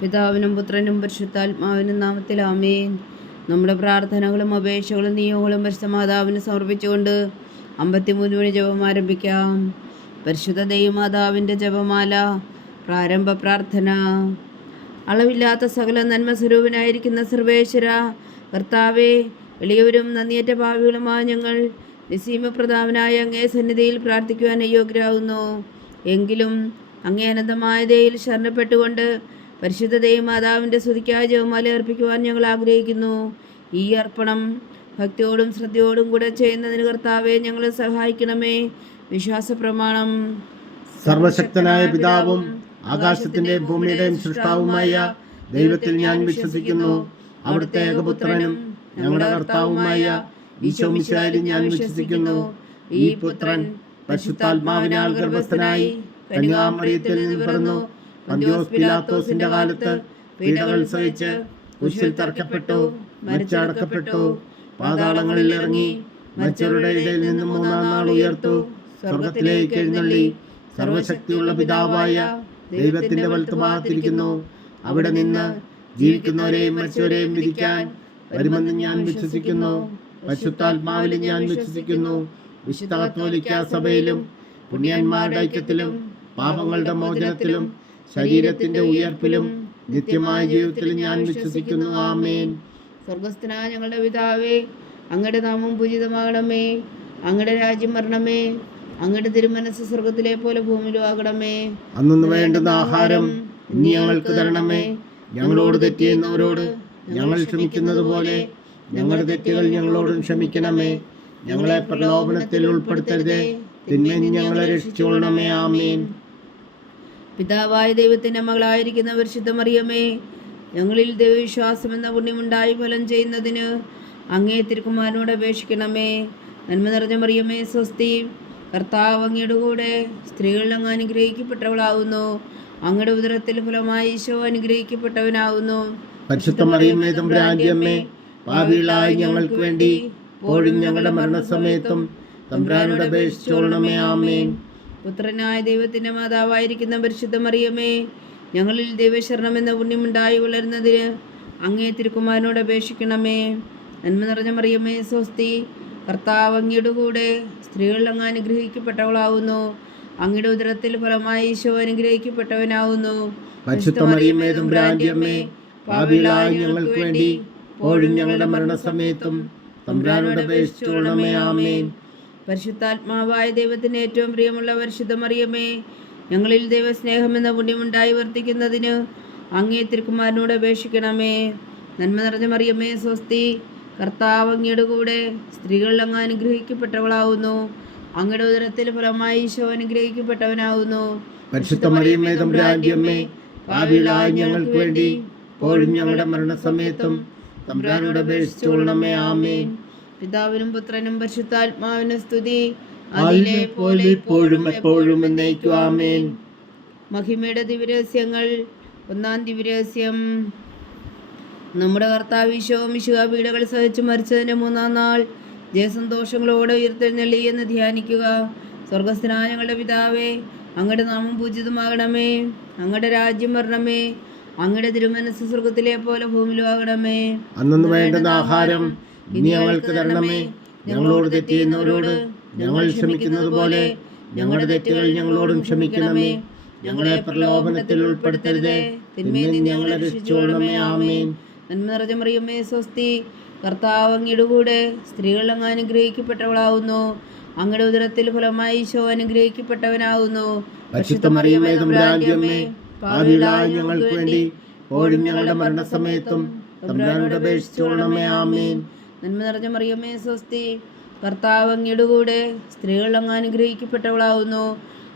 പിതാവിനും പുത്രനും പരിശുദ്ധാത്മാവിനും നാമത്തിൽ ആമേൻ. നമ്മുടെ പ്രാർത്ഥനകളും അപേക്ഷകളും നിയോഗങ്ങളും പരിശുദ്ധമാതാവിന് സമർപ്പിച്ചുകൊണ്ട് 53 മണി ജപം ആരംഭിക്കാം. പരിശുദ്ധ ദൈവമാതാവിൻ്റെ ജപമാല. പ്രാരംഭ പ്രാർത്ഥന. അളവില്ലാത്ത സകല നന്മ സ്വരൂപനായിരിക്കുന്ന സർവേശ്വര കർത്താവേ, എളിയവരും നന്ദിയേറ്റ പാപികളുമായ ഞങ്ങൾ നിസ്സീമപ്രതാപനായ അങ്ങേ സന്നിധിയിൽ പ്രാർത്ഥിക്കുവാൻ അയോഗ്യരാകുന്നു. എങ്കിലും അങ്ങേ അനന്തമായ ദയയിൽ ശരണപ്പെട്ടുകൊണ്ട് പരിശുദ്ധ ദൈവമാതാവിൻ്റെ സ്തുതിക്കായ ജപമാല അർപ്പിക്കുവാൻ ഞങ്ങൾ ആഗ്രഹിക്കുന്നു. ഈ അർപ്പണം ഭക്തിയോടും ശ്രദ്ധയോടും കൂടെ ചെയ്യുന്നതിന് കർത്താവെ ഞങ്ങളെ സഹായിക്കണമേ. വിശ്വാസ പ്രമാണം. സർവശക്തനായ പിതാവും ആകാശത്തിന്റെയും ഭൂമിയുടെയും സൃഷ്ടാവുമായ ദൈവത്തിൽ ഞാൻ വിശ്വസിക്കുന്നു. അവിടുത്തെ ഏകപുത്രനും ഞങ്ങളുടെ കർത്താവുമായ ഈശോ മിശിഹായിൽ ഞാൻ വിശ്വസിക്കുന്നു. ഈ പുത്രൻ പരിശുദ്ധാത്മാവിനാൽ ഗർഭസ്ഥനായി കന്യാമറിയത്തിൽ നിന്ന് പിറന്നു. പന്തിയോസ് പിലാത്തോസിന്റെ കാലത്ത് പീഡകൾ സഹിച്ച് കുരിശിൽ തറയ്ക്കപ്പെട്ടു, മരിച്ചടക്കപ്പെട്ടു, പാതാളങ്ങളിൽ ഇറങ്ങി, മരിച്ചവരുടെ ഇടയിൽ നിന്നും 3-ാം നാൾ ഉയർത്തു, സ്വർഗത്തിലേക്ക് എഴുന്നള്ളി, സർവശക്തിയുള്ള പിതാവായ ദൈവത്തിന്റെ വലത്തുഭാഗത്തിരിക്കുന്നു. അവിടെ നിന്ന് ജീവിക്കുന്നവരെയും മരിച്ചവരെയും വിധിക്കാൻ വരുമെന്ന് ഞാൻ വിശ്വസിക്കുന്നു. പരിശുദ്ധാത്മാവിലും ഞാൻ വിശ്വസിക്കുന്നു. വിശുദ്ധ കത്തോലിക്കാ സഭയിലും പുണ്യന്മാരുടെ ഐക്യത്തിലും പാപങ്ങളുടെ മോചനത്തിലും ശരീരത്തിന്റെ ഉയർപ്പിലും നിത്യമായ ജീവിതത്തിലും ഞാൻ വിശ്വസിക്കുന്നു. ആമേൻ. സ്വർഗസ്ഥനായ ഞങ്ങളുടെ പിതാവേ, അങ്ങയുടെ നാമം പൂജിതമാകണമേ. അങ്ങയുടെ രാജ്യം വരണമേ. അങ്ങയുടെ തിരുമനസ് സ്വർഗത്തിലെ പോലെ ഭൂമിയിലും ആകണമേ. അന്നു വേണ്ടുന്ന ആഹാരം ഇനി ഞങ്ങൾക്ക് തരണമേ. ഞങ്ങളോട് തെറ്റ് ചെയ്യുന്നവരോട് ഞങ്ങൾ ക്ഷമിക്കുന്നത് പോലെ ഞങ്ങളുടെ തെറ്റുകൾ ഞങ്ങളോടും ക്ഷമിക്കണമേ. ഞങ്ങളെ പ്രലോഭനത്തിൽ ഉൾപ്പെടുത്തരുതേ, തിന്മയിൽ ഞങ്ങളെ രക്ഷിച്ചുകൊള്ളണമേ. ആമേൻ. പിതാവായ ദൈവത്തിൻ്റെ മകളായിരിക്കുന്ന പരിശുദ്ധ മറിയമേ, ഞങ്ങളിൽ ദൈവവിശ്വാസം എന്ന പുണ്യമുണ്ടായി ഫലം ചെയ്യുന്നതിന് അങ്ങേ തിരുക്കുമാരനോട് അപേക്ഷിക്കണമേ. നന്മ നിറഞ്ഞ മറിയമേ, സ്വസ്തി. കർത്താവ് അങ്ങയുടെ കൂടെ സ്ത്രീകളിൽ അങ്ങ് അനുഗ്രഹിക്കപ്പെട്ടവളാവുന്നു. അങ്ങയുടെ ഉദരത്തിൽ ഫലമായി ഈശോ അനുഗ്രഹിക്കപ്പെട്ടവനാവുന്നു. പരിശുദ്ധ മറിയമേ, തമ്പുരാന്റെ അമ്മേ, പാപികളായ ഞങ്ങൾക്ക് വേണ്ടി ഇപ്പോഴും ഞങ്ങളുടെ മരണസമയത്തും തമ്പുരാനോട് അപേക്ഷിച്ചുകൊള്ളണമേ. ആമേൻ. പുത്രനായ ദൈവത്തിൻ്റെ മാതാവായിരിക്കുന്ന പരിശുദ്ധ മറിയമേ, ഞങ്ങളിൽ ദൈവശരണം എന്ന പുണ്യമുണ്ടായി വളരുന്നതിന് അങ്ങേ തിരുക്കുമാരനോട് അപേക്ഷിക്കണമേ. നന്മ നിറഞ്ഞ മറിയമേ, സ്വസ്തി. കർത്താവ് അങ്ങയുടെ കൂടെ സ്ത്രീകളിൽ അങ്ങ് അനുഗ്രഹിക്കപ്പെട്ടവളാവുന്നു. അങ്ങയുടെ ഉദരത്തിൽ ഫലമായി ഈശോ അനുഗ്രഹിക്കപ്പെട്ടവനാവുന്നു. പരിശുദ്ധ മറിയമേ, തമ്പുരാന്റെ അമ്മേ, പാപികളായ ഞങ്ങൾക്ക് വേണ്ടി ഇപ്പോഴും ഞങ്ങളുടെ മരണസമയത്തും തമ്പുരാനോട് അപേക്ഷിച്ചുകൊള്ളണമേ. ആമേൻ. പരിശുദ്ധാത്മാവായ ദൈവത്തിന് ഏറ്റവും പ്രിയമുള്ള പരിശുദ്ധ മറിയമേ, ഞങ്ങളിൽ ദൈവസ്നേഹം എന്ന പുണ്യമുണ്ടായി വർദ്ധിക്കുന്നതിന് അങ്ങേ തിരുക്കുമാരനോട് അപേക്ഷിക്കണമേ. നന്മ നിറഞ്ഞ മറിയമേ, സ്വസ്തി. കർത്താവ് അങ്ങയുടെ കൂടെ സ്ത്രീകളിൽ അങ്ങ് അനുഗ്രഹിക്കപ്പെട്ടവളാവുന്നു. അങ്ങയുടെ ഉദരത്തിൽ ഫലമായി ഈശോ അനുഗ്രഹിക്കപ്പെട്ടവനാവുന്നു. പരിശുദ്ധ മറിയമേ, തമ്പുരാന്റെ അമ്മേ, പാപികളായ ഞങ്ങൾക്ക് വേണ്ടി ഇപ്പോഴും ഞങ്ങളുടെ മരണസമയത്തും തമ്പുരാനോട് അപേക്ഷിച്ചുകൊള്ളണമേ. ആമേൻ. പിതാവിനും പുത്രനും പരിശുദ്ധാത്മാവിനും സ്തുതി, അതിലെ പോലെ ഇപ്പോഴും എപ്പോഴും എന്നേക്കും. ആമേൻ. മഹിമയുടെ ദിവ്യരഹസ്യങ്ങൾ. 1-ാം ദിവ്യരഹസ്യം. നമ്മുടെ കർത്താവ് ഈശോ മിശിഹാ പീഡകൾ സഹിച്ചു മരിച്ചതിൻ്റെ 3-ാം നാൾ ജയസന്തോഷങ്ങളോടെ ഉയർത്തെഴുന്നള്ളി എന്ന് ധ്യാനിക്കുക. സ്വർഗസ്ഥനായ ഞങ്ങളുടെ പിതാവേ, അങ്ങയുടെ നാമം പൂജിതമാകണമേ. അങ്ങയുടെ രാജ്യം വരണമേ. അങ്ങയുടെ തിരുമനസ് സ്വർഗത്തിലെ പോലെ ഭൂമിയിലും ആകണമേ. അന്നു വേണ്ടുന്ന ആഹാരം ഇനി ഞങ്ങൾക്ക് തരണമേ. ഞങ്ങളോട് തെറ്റ് ചെയ്യുന്നവരോട് ഞങ്ങൾ ക്ഷമിക്കുന്നത് പോലെ ഞങ്ങളുടെ തെറ്റുകൾ ഞങ്ങളോടും ക്ഷമിക്കണമേ. ഞങ്ങളെ പ്രലോഭനത്തിൽ ഉൾപ്പെടുത്തരുതേ, തിന്മയിൽ നിന്ന് ഞങ്ങളെ രക്ഷിച്ചുകൊള്ളണമേ. ആമേൻ. നന്മ നിറഞ്ഞ മറിയമേ, സ്വസ്തി. കർത്താവ് അങ്ങയുടെ കൂടെ സ്ത്രീകളിൽ അങ്ങ് അനുഗ്രഹിക്കപ്പെട്ടവളാവുന്നു. അങ്ങയുടെ ഉദരത്തിൽ ഫലമായി ഈശോ അനുഗ്രഹിക്കപ്പെട്ടവനാവുന്നു. പരിശുദ്ധ മറിയമേ, തമ്പുരാന്റെ അമ്മേ, പാപികളായ ഞങ്ങൾക്ക് വേണ്ടി ഇപ്പോഴും ഞങ്ങളുടെ മരണസമയത്തും തമ്പുരാനോട് അപേക്ഷിച്ചുകൊള്ളണമേ. ആമേൻ. നന്മ നിറഞ്ഞ മറിയമേ, സ്വസ്തി. കർത്താവ് അങ്ങയുടെ കൂടെ സ്ത്രീകളിൽ അങ്ങ് അനുഗ്രഹിക്കപ്പെട്ടവളാവുന്നു.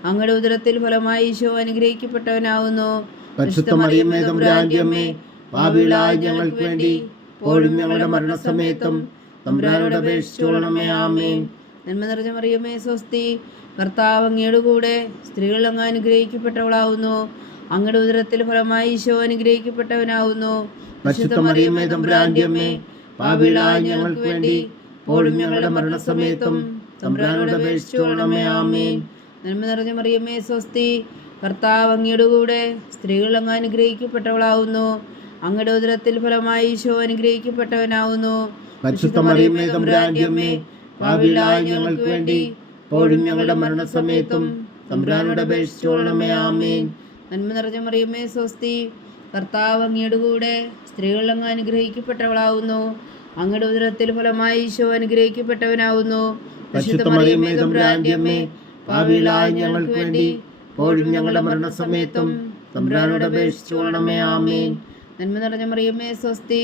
അങ്ങയുടെ ഉദരത്തിൽ ഫലമായി ഈശോ അനുഗ്രഹിക്കപ്പെട്ടവനാവുന്നു. പരിശുദ്ധ മറിയമേ, തമ്പുരാന്റെ അമ്മേ, പാപികളായ ഞങ്ങൾക്ക് വേണ്ടി ഇപ്പോഴും ഞങ്ങളുടെ മരണസമയത്തും തമ്പുരാനോട് അപേക്ഷിച്ചുകൊള്ളണമേ. ആമേൻ. നന്മ നിറഞ്ഞ മറിയമേ, സ്വസ്തി. കർത്താവ് അങ്ങയുടെ കൂടെ സ്ത്രീകളിൽ അങ്ങ് അനുഗ്രഹിക്കപ്പെട്ടവളാവുന്നു. അങ്ങയുടെ ഉദരത്തിൽ ഫലമായി ഈശോ അനുഗ്രഹിക്കപ്പെട്ടവനാവുന്നു. പരിശുദ്ധ മറിയമേ, തമ്പുരാന്റെ അമ്മേ, പാപികളായ ഞങ്ങൾക്ക് വേണ്ടി ഇപ്പോഴും ഞങ്ങളുടെ മരണസമയത്തും തമ്പുരാനോട് അപേക്ഷിച്ചുകൊള്ളണമേ. ആമേൻ. നന്മ നിറഞ്ഞ മറിയമേ, സ്വസ്തി. കർത്താവ് അങ്ങയുടെ കൂടെ സ്ത്രീകൾ അങ്ങ് അനുഗ്രഹിക്കപ്പെട്ടവളാവുന്നു. അങ്ങയുടെ ഉദരത്തിൽ ഫലമായി ഈശോ അനുഗ്രഹിക്കപ്പെട്ടവനാവുന്നു. പരിശുദ്ധ മറിയമേ തമ്പുരാന്റെ അമ്മേ, പാപികളായ ഞങ്ങൾക്ക് വേണ്ടി ഇപ്പോഴും ഞങ്ങളുടെ മരണസമയത്തും തമ്പുരാനോട് അപേക്ഷിച്ചുകൊള്ളണമേ. ആമേൻ. നന്മ നിറഞ്ഞ മറിയമേ സ്വസ്തി, കർത്താവ് അങ്ങയുടെ കൂടെ സ്ത്രീകൾ അങ്ങ് അനുഗ്രഹിക്കപ്പെട്ടവളാവുന്നു. അങ്ങയുടെ ഉദരത്തിൽ ഫലമായി ഈശോ അനുഗ്രഹിക്കപ്പെട്ടവനാവുന്നു. പരിശുദ്ധ മറിയമേ തമ്പുരാന്റെ അമ്മേ, പാപികളായ ഞങ്ങൾക്ക് വേണ്ടി ഇപ്പോഴും ഞങ്ങളുടെ മരണസമയത്തും തമ്പുരാനോട് അപേക്ഷിച്ചുകൊള്ളണമേ. ആമേൻ. നന്മ നിറഞ്ഞ മറിയമേ സ്വസ്തി,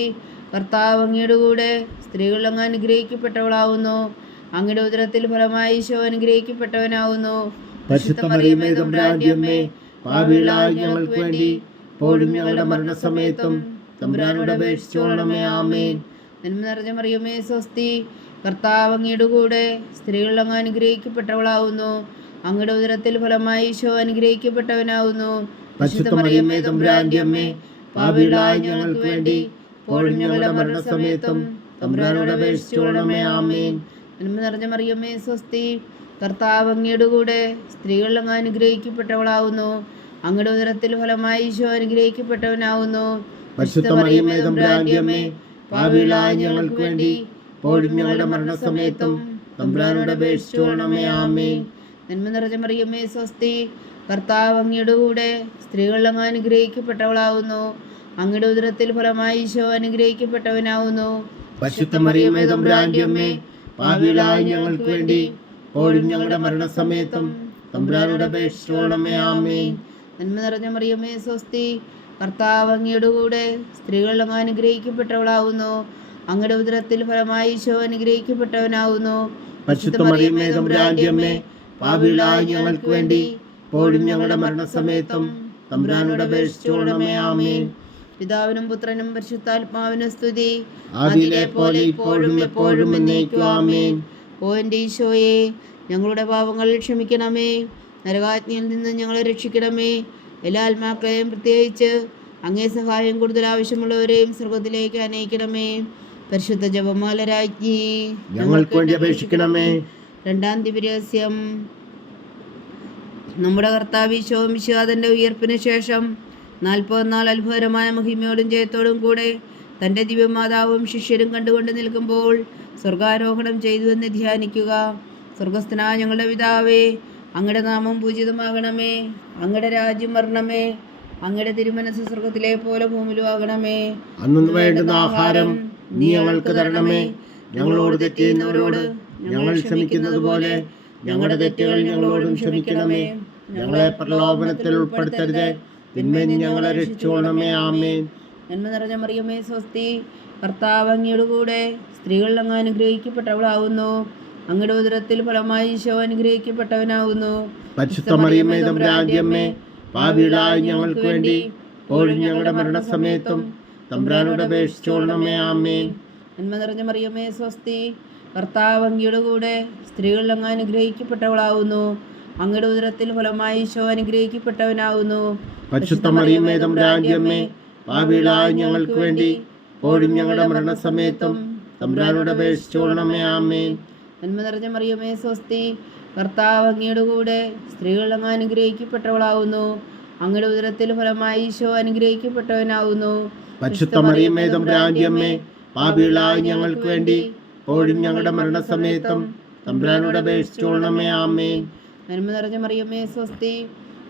കർത്താവ് അങ്ങയുടെ കൂടെ സ്ത്രീകൾ അങ്ങ് അനുഗ്രഹിക്കപ്പെട്ടവളാവുന്നു. അങ്ങയുടെ ഉദരത്തിൽ ഫലമായി ഈശോ അനുഗ്രഹിക്കപ്പെട്ടവനാവുന്നു. പരിശുദ്ധ മറിയമേ തമ്പുരാന്റെ അമ്മേ, പാപികളായ ഞങ്ങൾക്ക് വേണ്ടി ഇപ്പോഴും ഞങ്ങളുടെ മരണസമയത്തും തമ്പുരാനോട് അപേക്ഷിച്ചുകൊള്ളണമേ. ആമേൻ. നന്മ നിറഞ്ഞ മറിയമേ സ്വസ്തി, കർത്താവ് അങ്ങയുടെ കൂടെ സ്ത്രീകൾ അങ്ങ് അനുഗ്രഹിക്കപ്പെട്ടവളാവുന്നു. അങ്ങയുടെ ഉദരത്തിൽ ഫലമായി ഈശോ അനുഗ്രഹിക്കപ്പെട്ടവനാവുന്നു. പരിശുദ്ധ മറിയമേ തമ്പുരാന്റെ അമ്മേ, പാപികളായ ഞങ്ങൾക്ക് വേണ്ടി ഇപ്പോഴും ഞങ്ങളുടെ മരണസമയത്തും തമ്പുരാനോട് അപേക്ഷിച്ചുകൊള്ളണമേ. ആമേൻ. നന്മ നിറഞ്ഞ മറിയമേ സ്വസ്തി, കർത്താവ് അങ്ങയുടെ കൂടെ സ്ത്രീകൾ അങ്ങ് അനുഗ്രഹിക്കപ്പെട്ടവളാവുന്നു. അങ്ങയുടെ ഉദരത്തിൽ ഫലമായി ഈശോ അനുഗ്രഹിക്കപ്പെട്ടവനാവുന്നു. പരിശുദ്ധ മറിയമേ തമ്പുരാന്റെ അമ്മേ, പാപികളായ ഞങ്ങൾക്ക് വേണ്ടി ഇപ്പോഴും ഞങ്ങളുടെ മരണസമയത്തും തമ്പുരാനോട് അപേക്ഷിച്ചുകൊള്ളണമേ. ആമേൻ. നന്മ നിറഞ്ഞ മറിയമേ സ്വസ്തി, കർത്താവ് അങ്ങയുടെ കൂടെ സ്ത്രീകൾ അങ്ങ് അനുഗ്രഹിക്കപ്പെട്ടവളാവുന്നു. അങ്ങയുടെ ഉദരത്തിൽ ഫലമായി ഈശോ അനുഗ്രഹിക്കപ്പെട്ടവനാവുന്നു. പരിശുദ്ധ മറിയമേ തമ്പുരാന്റെ അമ്മേ, പാപികളായ ഞങ്ങൾക്ക് വേണ്ടി ഇപ്പോഴും ഞങ്ങളുടെ മരണസമയത്തും തമ്പുരാനോട് അപേക്ഷിച്ചുകൊള്ളണമേ. ആമേൻ. നന്മ നിറഞ്ഞ മറിയമേ സ്വസ്തി, കർത്താവ് അങ്ങയുടെ കൂടെ സ്ത്രീകൾ അങ്ങ് അനുഗ്രഹിക്കപ്പെട്ടവളാവുന്നു. അങ്ങയുടെ ഉദരത്തിൽ ഫലമായി ഈശോ അനുഗ്രഹിക്കപ്പെട്ടവനാവുന്നു. പരിശുദ്ധ മറിയമേ തമ്പുരാന്റെ അമ്മേ, പാപികളായ ഞങ്ങൾക്ക് വേണ്ടി ഇപ്പോഴും ഞങ്ങളുടെ മരണസമയത്തും തമ്പുരാനോട് അപേക്ഷിച്ചുകൊള്ളണമേ. ആമേൻ. പിതാവിനും പുത്രനും പരിശുദ്ധാത്മാവിനും സ്തുതി, ആദിയിലെ പോലെ ഇപ്പോഴും എപ്പോഴും എന്നേക്കും. ആമേൻ. ഓ എൻ്റെ ഈശോയെ, ഞങ്ങളുടെ പാപങ്ങൾ ക്ഷമിക്കണമേ. നരകാജ്ഞയിൽ നിന്ന് ഞങ്ങളെ രക്ഷിക്കണമേ. എല്ലാ ആത്മാക്കളെയും, പ്രത്യേകിച്ച് അങ്ങേ സഹായം കൂടുതൽ ആവശ്യമുള്ളവരെയും സ്വർഗത്തിലേക്ക് അനയിക്കണമേ. പരിശുദ്ധ ജപമാല രാജ്ഞി, ഞങ്ങൾക്ക് വേണ്ടി അപേക്ഷിക്കണമേ. രണ്ടാം ദിവ്യരഹസ്യം. നമ്മുടെ കർത്താവ് ഈശോ മിശിഹായുടെ ഉയർപ്പിന് ശേഷം 40 നാൾ അത്ഭുതകരമായ മഹിമയോടും ജയത്തോടും കൂടെ തൻ്റെ ദിവ്യമാതാവും ശിഷ്യരും കണ്ടുകൊണ്ട് നിൽക്കുമ്പോൾ സ്വർഗാരോഹണം ചെയ്തുവെന്ന് ധ്യാനിക്കുക. സ്വർഗസ്ഥനായ ഞങ്ങളുടെ പിതാവേ, അങ്ങയുടെ നാമം പൂജിതമാകണമേ. അങ്ങയുടെ രാജ്യം വരണമേ. അങ്ങയുടെ തിരുമനസ്സ് സ്വർഗത്തിലെ പോലെ ഭൂമിയിലും ആകണമേ. അന്നു വേണ്ടുന്ന ആഹാരം നീ ഞങ്ങൾക്ക് തരണമേ. ഞങ്ങളോട് തെറ്റ് ചെയ്യുന്നവരോട് ഞങ്ങൾ ക്ഷമിക്കുന്നത് പോലെ ഞങ്ങളുടെ തെറ്റുകൾ ഞങ്ങളോടും ക്ഷമിക്കണമേ. ഞങ്ങളെ പ്രലോഭനത്തിൽ ഉൾപ്പെടുത്തരുതേ, തിന്മയിൽ ഞങ്ങളെ രക്ഷിച്ചുകൊള്ളണമേ. ആമേൻ. നന്മ നിറഞ്ഞ മറിയമേ സ്വസ്തി, കർത്താവ് അങ്ങയുടെ കൂടെ സ്ത്രീകൾ അങ്ങ് അനുഗ്രഹിക്കപ്പെട്ടവളാവുന്നു. അങ്ങയുടെ ഉദരത്തിൽ ഫലമായി ഈശോ അനുഗ്രഹിക്കപ്പെട്ടവനാവുന്നു. പരിശുദ്ധ മറിയമേ തമ്പുരാന്റെ അമ്മേ, പാപികളായ ഞങ്ങൾക്ക് വേണ്ടി ഇപ്പോഴും ഞങ്ങളുടെ മരണസമയത്തും തമ്പുരാനോട് അപേക്ഷിച്ചുകൊള്ളണമേ. ആമേൻ. നന്മ നിറഞ്ഞ മറിയമേ സ്വസ്തി, കർത്താവ് അങ്ങയുടെ കൂടെ സ്ത്രീകൾ അങ്ങ് അനുഗ്രഹിക്കപ്പെട്ടവളാവുന്നു. അങ്ങയുടെ ഉദരത്തിൽ ഫലമായി ഈശോ അനുഗ്രഹിക്കപ്പെട്ടവനാവുന്നു. പരിശുദ്ധ മറിയമേ തമ്പുരാന്റെ അമ്മേ, പാപികളായ ഞങ്ങൾക്ക് വേണ്ടി ഇപ്പോഴും ഞങ്ങളുടെ മരണസമയത്തും തമ്പുരാനോട് അപേക്ഷിച്ചുകൊള്ളണമേ. ആമേൻ. നന്മ നിറഞ്ഞ മറിയമേ സ്വസ്തി, കർത്താവ് അങ്ങയുടെ കൂടെ സ്ത്രീകൾ അങ്ങ് അനുഗ്രഹിക്കപ്പെട്ടവളാവുന്നു. അങ്ങയുടെ ഉദരത്തിൽ ഫലമായി ഈശോ അനുഗ്രഹിക്കപ്പെട്ടവനാവുന്നു. പരിശുദ്ധ മറിയമേ തമ്പുരാന്റെ അമ്മേ, പാപികളായ ഞങ്ങൾക്ക് വേണ്ടി ഇപ്പോഴും ഞങ്ങളുടെ മരണസമയത്തും തമ്പുരാനോട് അപേക്ഷിച്ചുകൊള്ളണമേ. ആമേൻ. നന്മ നിറഞ്ഞ മറിയമേ സ്വസ്തി,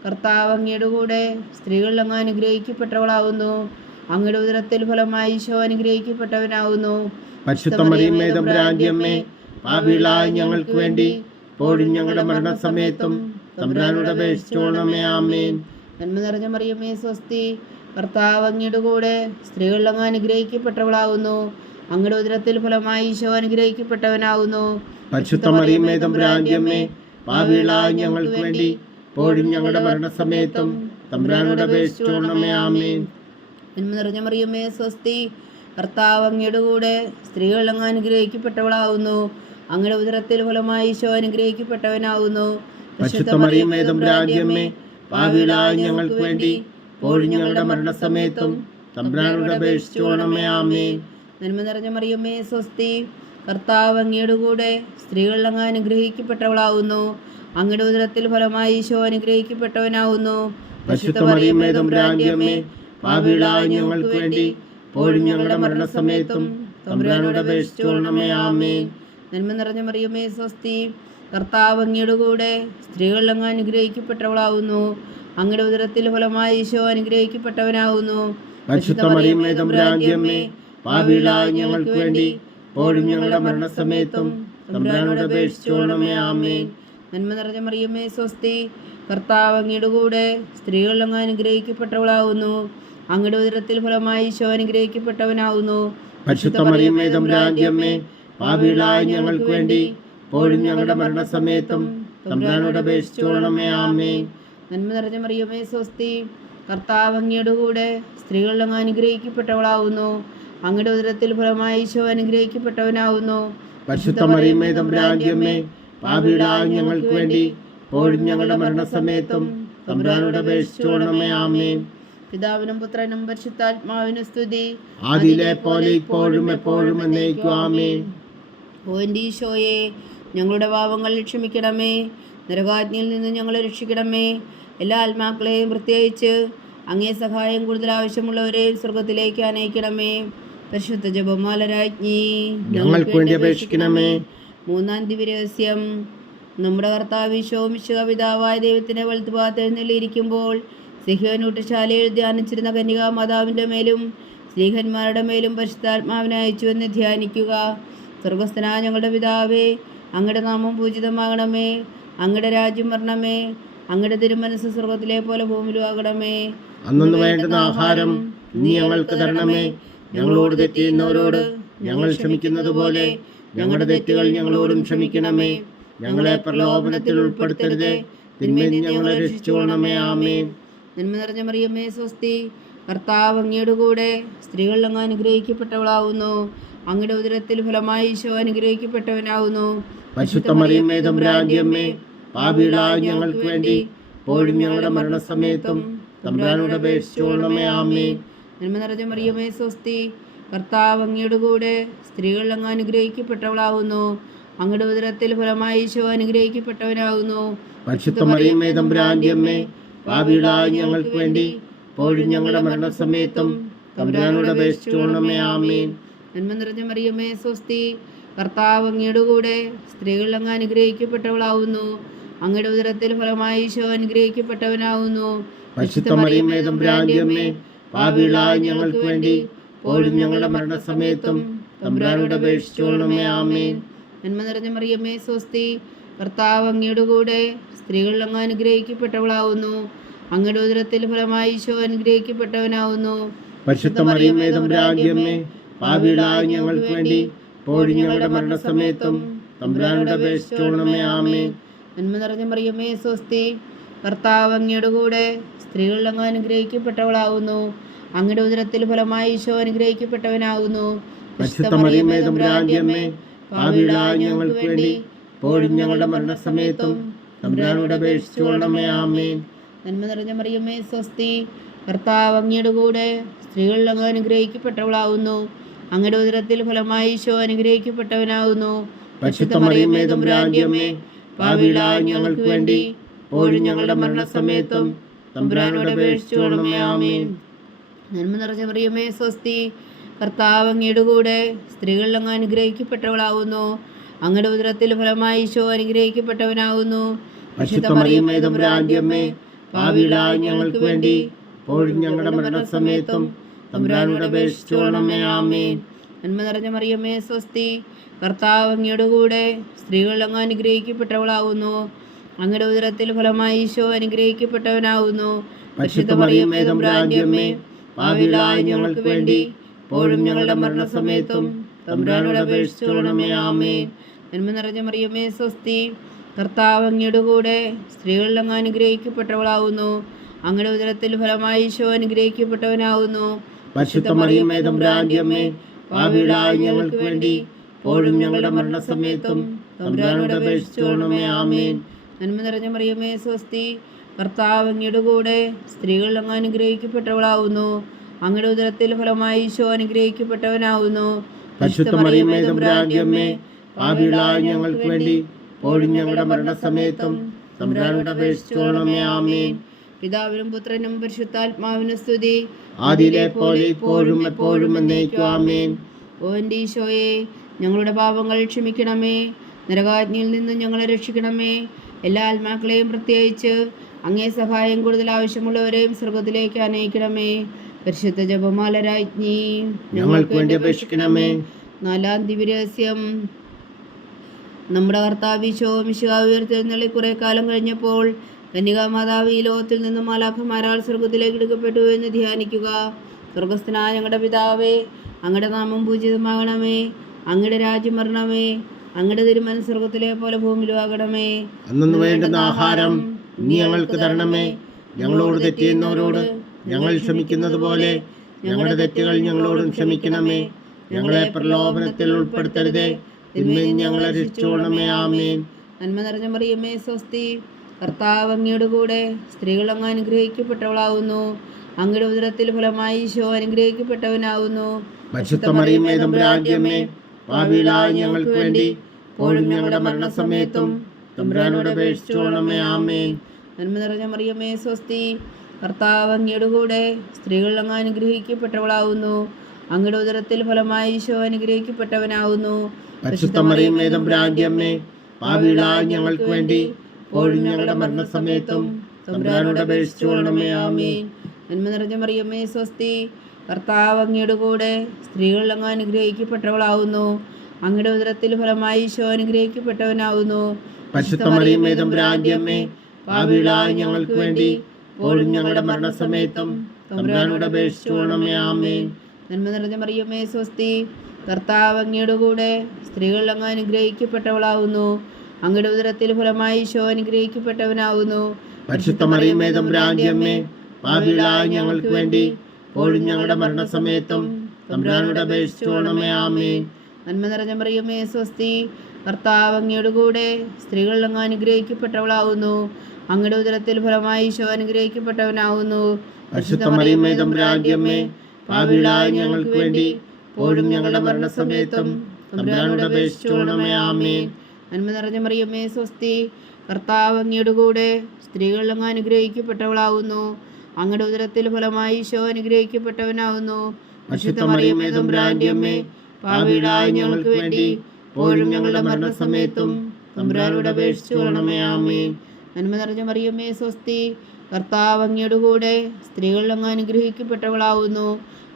കർത്താവ് അങ്ങയുടെ കൂടെ സ്ത്രീകൾ അങ്ങ് അനുഗ്രഹിക്കപ്പെട്ടവളാവുന്നു. അങ്ങയുടെ ഉദരത്തിൽ ഫലമായി ഈശോ അനുഗ്രഹിക്കപ്പെട്ടവനാവുന്നു. പരിശുദ്ധ മറിയമേ തമ്പുരാന്റെ അമ്മേ, പാപികളായ ഞങ്ങൾക്ക് വേണ്ടി ഇപ്പോഴും ഞങ്ങളുടെ മരണസമയത്തും തമ്പുരാനോട് അപേക്ഷിച്ചുകൊള്ളണമേ. ആമേൻ. നന്മ നിറഞ്ഞ മറിയമേ സ്വസ്തി, കർത്താവ് അങ്ങയുടെ കൂടെ സ്ത്രീകൾ അങ്ങ് അനുഗ്രഹിക്കപ്പെട്ടവളാവുന്നു. അങ്ങയുടെ ഉദരത്തിൽ ഫലമായി ഈശോ അനുഗ്രഹിക്കപ്പെട്ടവനാവുന്നു. പരിശുദ്ധ മറിയമേ തമ്പുരാന്റെ അമ്മേ, പാപികളായ ഞങ്ങൾക്ക് വേണ്ടി ഇപ്പോഴും ഞങ്ങളുടെ മരണസമയത്തും തമ്പുരാനോട് അപേക്ഷിച്ചുകൊള്ളണമേ. ആമേൻ. നന്മ നിറഞ്ഞ മറിയമേ സ്വസ്തി, കർത്താവ് അങ്ങയുടെ കൂടെ സ്ത്രീകൾ അങ്ങ് അനുഗ്രഹിക്കപ്പെട്ടവളാവുന്നു. അങ്ങയുടെ ഉദരത്തിൽ ഫലമായി ഈശോ അനുഗ്രഹിക്കപ്പെട്ടവനാവുന്നു. പരിശുദ്ധ മറിയമേ തമ്പുരാന്റെ അമ്മേ, പാപികളായ ഞങ്ങൾക്ക് വേണ്ടി ഇപ്പോഴും ഞങ്ങളുടെ മരണസമയത്തും തമ്പുരാനോട് അപേക്ഷിച്ചുകൊള്ളണമേ. ആമേൻ. നന്മ നിറഞ്ഞ മറിയമേ സ്വസ്തി, കർത്താവ് അങ്ങയുടെ കൂടെ സ്ത്രീകൾ അങ്ങ് അനുഗ്രഹിക്കപ്പെട്ടവളാവുന്നു. അങ്ങയുടെ ഉദരത്തിൽ ഫലമായി ഈശോ അനുഗ്രഹിക്കപ്പെട്ടവനാവുന്നു. പരിശുദ്ധ മറിയമേ തമ്പുരാന്റെ അമ്മേ, പാപികളായ ഞങ്ങൾക്ക് വേണ്ടി ഇപ്പോഴും ഞങ്ങളുടെ മരണസമയത്തും തമ്പുരാനോട് അപേക്ഷിച്ചുകൊള്ളണമേ. ആമേൻ. നന്മ നിറഞ്ഞ മറിയമേ സ്വസ്തി, കർത്താവ് അങ്ങയുടെ കൂടെ സ്ത്രീകളിൽ അങ്ങ് അനുഗ്രഹിക്കപ്പെട്ടവളാവുന്നു. അങ്ങയുടെ ഉദരത്തിൽ ഫലമായി ഈശോ അനുഗ്രഹിക്കപ്പെട്ടവനാവുന്നു. പരിശുദ്ധ മറിയമേ തമ്പുരാന്റെ അമ്മേ, പാപികളായ ഞങ്ങൾക്ക് വേണ്ടി ഇപ്പോഴും ഞങ്ങളുടെ മരണസമയത്തും തമ്പുരാനോട് അപേക്ഷിച്ചുകൊള്ളണമേ. ആമേൻ. നന്മ നിറഞ്ഞ മറിയമേ സ്വസ്തി, കർത്താവ് അങ്ങയുടെ കൂടെ സ്ത്രീകളിൽ അങ്ങ് അനുഗ്രഹിക്കപ്പെട്ടവളാവുന്നു. അങ്ങയുടെ ഉദരത്തിൽ ഫലമായി ഈശോ അനുഗ്രഹിക്കപ്പെട്ടവനാവുന്നു. പരിശുദ്ധ മറിയമേ തമ്പുരാന്റെ അമ്മേ, പാപികളായ ഞങ്ങൾക്ക് വേണ്ടി ഇപ്പോഴും ഞങ്ങളുടെ മരണസമയത്തും തമ്പുരാനോട് അപേക്ഷിച്ചുകൊള്ളണമേ. ആമേൻ. നന്മ നിറഞ്ഞ മറിയമേ സ്വസ്തി, കർത്താവ് അങ്ങയുടെ കൂടെ സ്ത്രീകളിൽ അങ്ങ് അനുഗ്രഹിക്കപ്പെട്ടവളാവുന്നു. അങ്ങയുടെ ഉദരത്തിൽ ഫലമായി ഈശോ അനുഗ്രഹിക്കപ്പെട്ടവനാവുന്നു. പരിശുദ്ധ മറിയമേ തമ്പുരാന്റെ അമ്മേ, പാപികളായ ഞങ്ങൾക്ക് വേണ്ടി ഇപ്പോഴും ഞങ്ങളുടെ മരണസമയത്തും തമ്പുരാനോട് അപേക്ഷിച്ചുകൊള്ളണമേ. ആമേൻ. പിതാവിനും പുത്രനും പരിശുദ്ധാത്മാവിനും സ്തുതി, ആദിയിലെ പോലെ ഇപ്പോഴും എപ്പോഴും എന്നേക്കും. ആമേൻ. ഓ എൻ്റെ ഈശോയെ, ഞങ്ങളുടെ പാപങ്ങൾ ക്ഷമിക്കണമേ, നരകാഗ്നിയിൽ നിന്ന് ഞങ്ങളെ രക്ഷിക്കണമേ. എല്ലാ ആത്മാക്കളെയും പ്രത്യേകിച്ച് അങ്ങേ സഹായം കൂടുതൽ ആവശ്യമുള്ളവരെയും സ്വർഗത്തിലേക്ക് അനയിക്കണമേ. പരിശുദ്ധ ജപമാല രാജ്ഞി, ഞങ്ങൾക്ക് വേണ്ടി അപേക്ഷിക്കണമേ. മൂന്നാം ദിവ്യരഹസ്യം. നമ്മുടെ കർത്താവ് ഈശോ മിശിഹാ പിതാവായ ദൈവത്തിൻ്റെ വലത്തുഭാഗത്ത് എഴുന്നള്ളിയിരിക്കുമ്പോൾ സിഹ്യോനൂട്ടുശാലയിൽ ധ്യാനിച്ചിരുന്ന കന്യകാ മാതാവിൻ്റെ മേലും സ്ത്രീഹന്മാരുടെ മേലും പരിശുദ്ധാത്മാവിനെ അയച്ചുവെന്ന് ധ്യാനിക്കുക. സ്വർഗസ്ഥനായ ഞങ്ങളുടെ പിതാവേ, അങ്ങയുടെ നാമം പൂജിതമാകണമേ, അങ്ങയുടെ രാജ്യം വരണമേ, അങ്ങയുടെ തിരുമനസ്സ് സ്വർഗത്തിലെ പോലെ ഭൂമിയിലും ആകണമേ. അന്നു വേണ്ടുന്ന ആഹാരം നീ ഞങ്ങൾക്ക് തരണമേ. ഞങ്ങളോട് തെറ്റ് ചെയ്യുന്നവരോട് ഞങ്ങൾ ക്ഷമിക്കുന്നത് പോലെ ഞങ്ങളുടെ തെറ്റുകൾ ഞങ്ങളോടും ക്ഷമിക്കണമേ. ഞങ്ങളെ പ്രലോഭനത്തിൽ ഉൾപ്പെടുത്തരുതേ, തിന്മയിൽ നിന്ന് ഞങ്ങളെ രക്ഷിച്ചുകൊള്ളണമേ. ആമേൻ. നന്മ നിറഞ്ഞ മറിയമേ സ്വസ്തി, കർത്താവ് അങ്ങയുടെ കൂടെ സ്ത്രീകളിൽ അങ്ങ് അനുഗ്രഹിക്കപ്പെട്ടവളാവുന്നു. അങ്ങയുടെ ഉദരത്തിൽ ഫലമായി ഈശോ അനുഗ്രഹിക്കപ്പെട്ടവനാവുന്നു. പരിശുദ്ധ മറിയമേ തമ്പുരാന്റെ അമ്മേ, പാപികളായ ഞങ്ങൾക്ക് വേണ്ടി ഇപ്പോഴും ഞങ്ങളുടെ മരണസമയത്തും തമ്പുരാനോട് അപേക്ഷിച്ചുകൊള്ളണമേ. ആമേൻ. നന്മ നിറഞ്ഞ മറിയമേ സ്വസ്തി, കർത്താവ് അങ്ങയുടെ കൂടെ സ്ത്രീകളിൽ അങ്ങ് അനുഗ്രഹിക്കപ്പെട്ടവളാവുന്നു. അങ്ങയുടെ ഉദരത്തിൽ ഫലമായി ഈശോ അനുഗ്രഹിക്കപ്പെട്ടവനാവുന്നു. പരിശുദ്ധ മറിയമേ തമ്പുരാന്റെ അമ്മേ, പാപികളായ ഞങ്ങൾക്ക് വേണ്ടി ഇപ്പോഴും ഞങ്ങളുടെ മരണസമയത്തും തമ്പുരാനോട് അപേക്ഷിച്ചുകൊള്ളണമേ. ആമേൻ. നന്മ നിറഞ്ഞ മറിയമേ സ്വസ്തി, കർത്താവ് അങ്ങയുടെ കൂടെ സ്ത്രീകളിൽ അങ്ങ് അനുഗ്രഹിക്കപ്പെട്ടവളാവുന്നു. അങ്ങയുടെ ഉദരത്തിൽ ഫലമായി ഈശോ അനുഗ്രഹിക്കപ്പെട്ടവനാവുന്നു. പരിശുദ്ധ മറിയമേ തമ്പുരാന്റെ അമ്മേ, പാപികളായ ഞങ്ങൾക്ക് വേണ്ടി ഇപ്പോഴും ഞങ്ങളുടെ മരണസമയത്തും തമ്പുരാനോട് അപേക്ഷിച്ചുകൊള്ളണമേ. ആമേൻ. നന്മ നിറഞ്ഞ മറിയമേ സ്വസ്തി, കർത്താവ് അങ്ങയുടെ കൂടെ സ്ത്രീകളിൽ അങ്ങ് അനുഗ്രഹിക്കപ്പെട്ടവളാവുന്നു. അങ്ങയുടെ ഉദരത്തിൽ ഫലമായി ഈശോ അനുഗ്രഹിക്കപ്പെട്ടവനാവുന്നു. പരിശുദ്ധ മറിയമേ തമ്പുരാന്റെ അമ്മേ, പാപികളായ ഞങ്ങൾക്ക് വേണ്ടി ഇപ്പോഴും ഞങ്ങളുടെ മരണസമയത്തും തമ്പുരാനോട് അപേക്ഷിച്ചുകൊള്ളണമേ. ആമേൻ. നന്മ നിറഞ്ഞ മറിയമേ സ്വസ്തി, കർത്താവ് അങ്ങയുടെ കൂടെ സ്ത്രീകളിൽ അങ്ങ് അനുഗ്രഹിക്കപ്പെട്ടവളാവുന്നു. അങ്ങയുടെ ഉദരത്തിൽ ഫലമായി ഈശോ അനുഗ്രഹിക്കപ്പെട്ടവനാവുന്നു. പരിശുദ്ധ മറിയമേ തമ്പുരാന്റെ അമ്മേ, പാപികളായ ഞങ്ങൾക്ക് വേണ്ടി ഇപ്പോഴും ഞങ്ങളുടെ മരണസമയത്തും തമ്പുരാനോട് അപേക്ഷിച്ചുകൊള്ളണമേ. ആമേൻ. നന്മ നിറഞ്ഞ മറിയമേ സ്വസ്തി, കർത്താവ് അങ്ങയുടെ കൂടെ സ്ത്രീകളിൽ അങ്ങ് അനുഗ്രഹിക്കപ്പെട്ടവളാവുന്നു. അങ്ങയുടെ ഉദരത്തിൽ ഫലമായി ഈശോ അനുഗ്രഹിക്കപ്പെട്ടവനാവുന്നു. പരിശുദ്ധ മറിയമേ തമ്പുരാന്റെ അമ്മേ, പാപികളായ ഞങ്ങൾക്ക് വേണ്ടി ഇപ്പോഴും ഞങ്ങളുടെ മരണസമയത്തും തമ്പുരാനോട് അപേക്ഷിച്ചുകൊള്ളണമേ. ആമേൻ. നന്മ നിറഞ്ഞ മറിയമേ സ്വസ്തി, കർത്താവ് അങ്ങയുടെ കൂടെ സ്ത്രീകളിൽ അങ്ങ് അനുഗ്രഹിക്കപ്പെട്ടവളാവുന്നു. അങ്ങയുടെ ഉദരത്തിൽ ഫലമായി ഈശോ അനുഗ്രഹിക്കപ്പെട്ടവനാവുന്നു. പരിശുദ്ധ മറിയമേ തമ്പുരാന്റെ അമ്മേ, പാപികളായ ഞങ്ങൾക്ക് വേണ്ടി ഇപ്പോഴും ഞങ്ങളുടെ മരണസമയത്തും തമ്പുരാനോട് അപേക്ഷിച്ചുകൊള്ളണമേ. ആമേൻ. നന്മ നിറഞ്ഞ മറിയമേ സ്വസ്തി, കർത്താവ് അങ്ങയുടെ കൂടെ സ്ത്രീകളിൽ അങ്ങ് അനുഗ്രഹിക്കപ്പെട്ടവളാവുന്നു. അങ്ങയുടെ ഉദരത്തിൽ ഫലമായി ഈശോ അനുഗ്രഹിക്കപ്പെട്ടവനാവുന്നു. പരിശുദ്ധ മറിയമേ തമ്പുരാന്റെ അമ്മേ, പാപികളായ ഞങ്ങൾക്ക് വേണ്ടി ഇപ്പോഴും ഞങ്ങളുടെ മരണസമയത്തും തമ്പുരാനോട് അപേക്ഷിച്ചുകൊള്ളണമേ. ആമേൻ. നന്മ നിറഞ്ഞ മറിയമേ സ്വസ്തി, കർത്താവ് അങ്ങയുടെ കൂടെ സ്ത്രീകളിൽ അങ്ങ് അനുഗ്രഹിക്കപ്പെട്ടവളാവുന്നു. അങ്ങയുടെ ഉദരത്തിൽ ഫലമായി ഈശോ അനുഗ്രഹിക്കപ്പെട്ടവനാവുന്നു. പരിശുദ്ധ മറിയമേ തമ്പുരാന്റെ അമ്മേ, പാപികളായ ഞങ്ങൾക്ക് വേണ്ടി ഇപ്പോഴും ഞങ്ങളുടെ മരണസമയത്തും തമ്പുരാനോട് അപേക്ഷിച്ചുകൊള്ളണമേ. ആമേൻ. നന്മ നിറഞ്ഞ മറിയമേ സ്വസ്തി, കർത്താവ് അങ്ങയുടെ കൂടെ സ്ത്രീകളിൽ അങ്ങ് അനുഗ്രഹിക്കപ്പെട്ടവളാവുന്നു. അങ്ങയുടെ ഉദരത്തിൽ ഫലമായി ഈശോ അനുഗ്രഹിക്കപ്പെട്ടവനാവുന്നു. പരിശുദ്ധ മറിയമേ തമ്പുരാന്റെ അമ്മേ, പാപികളായ ഞങ്ങൾക്ക് വേണ്ടി ഇപ്പോഴും ഞങ്ങളുടെ മരണസമയത്തും തമ്പുരാനോട് അപേക്ഷിച്ചുകൊള്ളണമേ. ആമേൻ. പിതാവിനും പുത്രനും പരിശുദ്ധാത്മാവിനും സ്തുതി. ആദിയിലെ പോലെ ഇപ്പോഴും എപ്പോഴും എന്നേക്കും. ആമേൻ. ഓ എൻ്റെ ഈശോയെ, ഞങ്ങളുടെ പാപങ്ങൾ ക്ഷമിക്കണമേ. നരകാജ്ഞയിൽ നിന്ന് ഞങ്ങളെ രക്ഷിക്കണമേ. എല്ലാ ആത്മാക്കളെയും പ്രത്യേകിച്ച് അങ്ങേ സഹായം കൂടുതൽ ആവശ്യമുള്ളവരെയും സ്വർഗത്തിലേക്ക് അനയിക്കണമേ. പരിശുദ്ധ ജപമാല രാജ്ഞി, ഞങ്ങൾക്ക് വേണ്ടി അപേക്ഷിക്കണമേ. നാലാം ദിവ്യരഹസ്യം. നമ്മുടെ കർത്താവ് ഈശോ മിശിഹാ ഉയർത്തെഴുന്നള്ളി കുറെ കാലം കഴിഞ്ഞപ്പോൾ കന്യകാമാതാവ് ഈ ലോകത്തിൽ നിന്നും മാലാഖമാരാൽ സ്വർഗത്തിലേക്ക് എടുക്കപ്പെട്ടു എന്ന് ധ്യാനിക്കുക. സ്വർഗസ്ഥനായ ഞങ്ങളുടെ പിതാവേ, അങ്ങയുടെ നാമം പൂജിതമാകണമേ. അങ്ങയുടെ രാജ്യം വരണമേ. അങ്ങയുടെ തിരുമനസ്സ് സ്വർഗത്തിലെ പോലെ ഭൂമിയിലും ആകണമേ. അന്നു വേണ്ടുന്ന ആഹാരം ഇനി ഞങ്ങൾക്ക് തരണമേ. ഞങ്ങളോട് തെറ്റ് ചെയ്യുന്നവരോട് ഞങ്ങൾ ക്ഷമിക്കുന്നത് പോലെ ഞങ്ങളുടെ തെറ്റുകൾ ഞങ്ങളോടും ക്ഷമിക്കണമേ. ഞങ്ങളെ പ്രലോഭനത്തിൽ ഉൾപ്പെടുത്തരുതേ, തിന്മയിൽ ഞങ്ങളെ രക്ഷിച്ചുകൊള്ളണമേ. ആമേൻ. നന്മ നിറഞ്ഞ മറിയമേ സ്വസ്തി, കർത്താവ് അങ്ങയുടെ കൂടെ സ്ത്രീകൾ അങ്ങ് അനുഗ്രഹിക്കപ്പെട്ടവളാവുന്നു. അങ്ങയുടെ ഉദരത്തിൽ ഫലമായി ഈശോ അനുഗ്രഹിക്കപ്പെട്ടവനാവുന്നു. പരിശുദ്ധ മറിയമേ തമ്പുരാന്റെ അമ്മേ, പാപികളായ ഞങ്ങൾക്ക് വേണ്ടി ഇപ്പോഴും ഞങ്ങളുടെ മരണസമയത്തും തമ്പുരാനോട് അപേക്ഷിച്ചുകൊള്ളണമേ. ആമേൻ. നന്മ നിറഞ്ഞ മറിയമേ സ്വസ്തി, കർത്താവ് അങ്ങയുടെ കൂടെ സ്ത്രീകൾ അങ്ങ് അനുഗ്രഹിക്കപ്പെട്ടവളാവുന്നു. അങ്ങയുടെ ഉദരത്തിൽ ഫലമായി ഈശോ അനുഗ്രഹിക്കപ്പെട്ടവനാവുന്നു. പരിശുദ്ധ മറിയമേ തമ്പുരാന്റെ അമ്മേ, പാപികളായ ഞങ്ങൾക്ക് വേണ്ടി ഇപ്പോഴും ഞങ്ങളുടെ മരണസമയത്തും തമ്പുരാനോട് അപേക്ഷിച്ചുകൊള്ളണമേ. ആമേൻ. നന്മ നിറഞ്ഞ മറിയമേ സ്വസ്തി, കർത്താവ് അങ്ങയുടെ കൂടെ സ്ത്രീകൾ അങ്ങ് അനുഗ്രഹിക്കപ്പെട്ടവളാവുന്നു. അങ്ങയുടെ ഉദരത്തിൽ ഫലമായി ഈശോ അനുഗ്രഹിക്കപ്പെട്ടവനാവുന്നു. പരിശുദ്ധ മറിയമേ തമ്പുരാന്റെ അമ്മേ, പാപികളായ ഞങ്ങൾക്ക് വേണ്ടി ഇപ്പോഴും ഞങ്ങളുടെ മരണസമയത്തും തമ്പുരാനോട് അപേക്ഷിച്ചുകൊള്ളണമേ. ആമേൻ. നന്മ നിറഞ്ഞ മറിയമേ സ്വസ്തി, കർത്താവ് അങ്ങയുടെ കൂടെ സ്ത്രീകൾ അങ്ങ് അനുഗ്രഹിക്കപ്പെട്ടവളാവുന്നു. അങ്ങയുടെ ഉദരത്തിൽ ഫലമായി ഈശോ അനുഗ്രഹിക്കപ്പെട്ടവനാവുന്നു. പരിശുദ്ധ മറിയമേ തമ്പുരാന്റെ അമ്മേ, പാപികളായ ഞങ്ങൾക്ക് വേണ്ടി ഇപ്പോഴും ഞങ്ങളുടെ മരണസമയത്തും തമ്പുരാനോട് അപേക്ഷിച്ചുകൊള്ളണമേ. ആമേൻ. നന്മ നിറഞ്ഞ മറിയമേ സ്വസ്തി, കർത്താവ് അങ്ങയുടെ കൂടെ സ്ത്രീകൾ അങ്ങ് അനുഗ്രഹിക്കപ്പെട്ടവളാവുന്നു. അങ്ങയുടെ ഉദരത്തിൽ ഫലമായി ഈശോ അനുഗ്രഹിക്കപ്പെട്ടവനാവുന്നു. പരിശുദ്ധ മറിയമേ തമ്പുരാന്റെ അമ്മേ, പാപികളായ ഞങ്ങൾക്ക് വേണ്ടി ഇപ്പോഴും ഞങ്ങളുടെ മരണസമയത്തും തമ്പുരാനോട് അപേക്ഷിച്ചുകൊള്ളണമേ. ആമേൻ. നന്മ നിറഞ്ഞ മറിയമേ സ്വസ്തി, കർത്താവ് അങ്ങയുടെ കൂടെ സ്ത്രീകൾ അങ്ങ് അനുഗ്രഹിക്കപ്പെട്ടവളാവുന്നു. അങ്ങയുടെ ഉദരത്തിൽ ഫലമായി ഈശോ അനുഗ്രഹിക്കപ്പെട്ടവനാവുന്നു. പരിശുദ്ധ മറിയമേ തമ്പുരാന്റെ അമ്മേ, പാപികളായ ഞങ്ങൾക്ക് വേണ്ടി ഇപ്പോഴും ഞങ്ങളുടെ മരണസമയത്തും തമ്പുരാനോട് അപേക്ഷിച്ചുകൊള്ളണമേ. ആമേൻ. നന്മ നിറഞ്ഞ മറിയമേ സ്വസ്തി, കർത്താവ് അങ്ങയുടെ കൂടെ സ്ത്രീകൾ അങ്ങ് അനുഗ്രഹിക്കപ്പെട്ടവളാവുന്നു.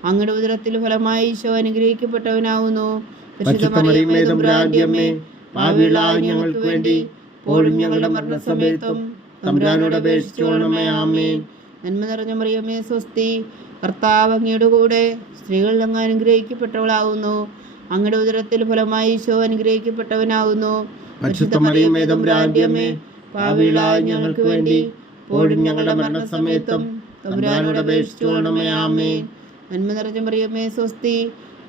അങ്ങയുടെ ഉദരത്തിൽ ഫലമായി ഈശോ അനുഗ്രഹിക്കപ്പെട്ടവനാവുന്നു. പരിശുദ്ധ മറിയമേ തമ്പുരാന്റെ അമ്മേ, പാപികളായ ഞങ്ങൾക്ക് വേണ്ടി ഇപ്പോഴും ഞങ്ങളുടെ മരണസമയത്തും തമ്പുരാനോട് അപേക്ഷിച്ചുകൊള്ളണമേ. ആമേൻ. നന്മ നിറഞ്ഞ മറിയമേ സ്വസ്തി, കർത്താവ് അങ്ങയുടെ കൂടെ സ്ത്രീകൾ അങ്ങ് അനുഗ്രഹിക്കപ്പെട്ടവളാവുന്നു. അങ്ങയുടെ ഉദരത്തിൽ ഫലമായി ഈശോ അനുഗ്രഹിക്കപ്പെട്ടവനാവുന്നു. പരിശുദ്ധ മറിയമേ തമ്പുരാന്റെ അമ്മേ, പാപികളായ ഞങ്ങൾക്ക് വേണ്ടി ഇപ്പോഴും ഞങ്ങളുടെ മരണസമയത്തും തമ്പുരാനോട് അപേക്ഷിച്ചുകൊള്ളണമേ. ആമേൻ. നന്മ നിറഞ്ഞ മറിയമേ സ്വസ്തി,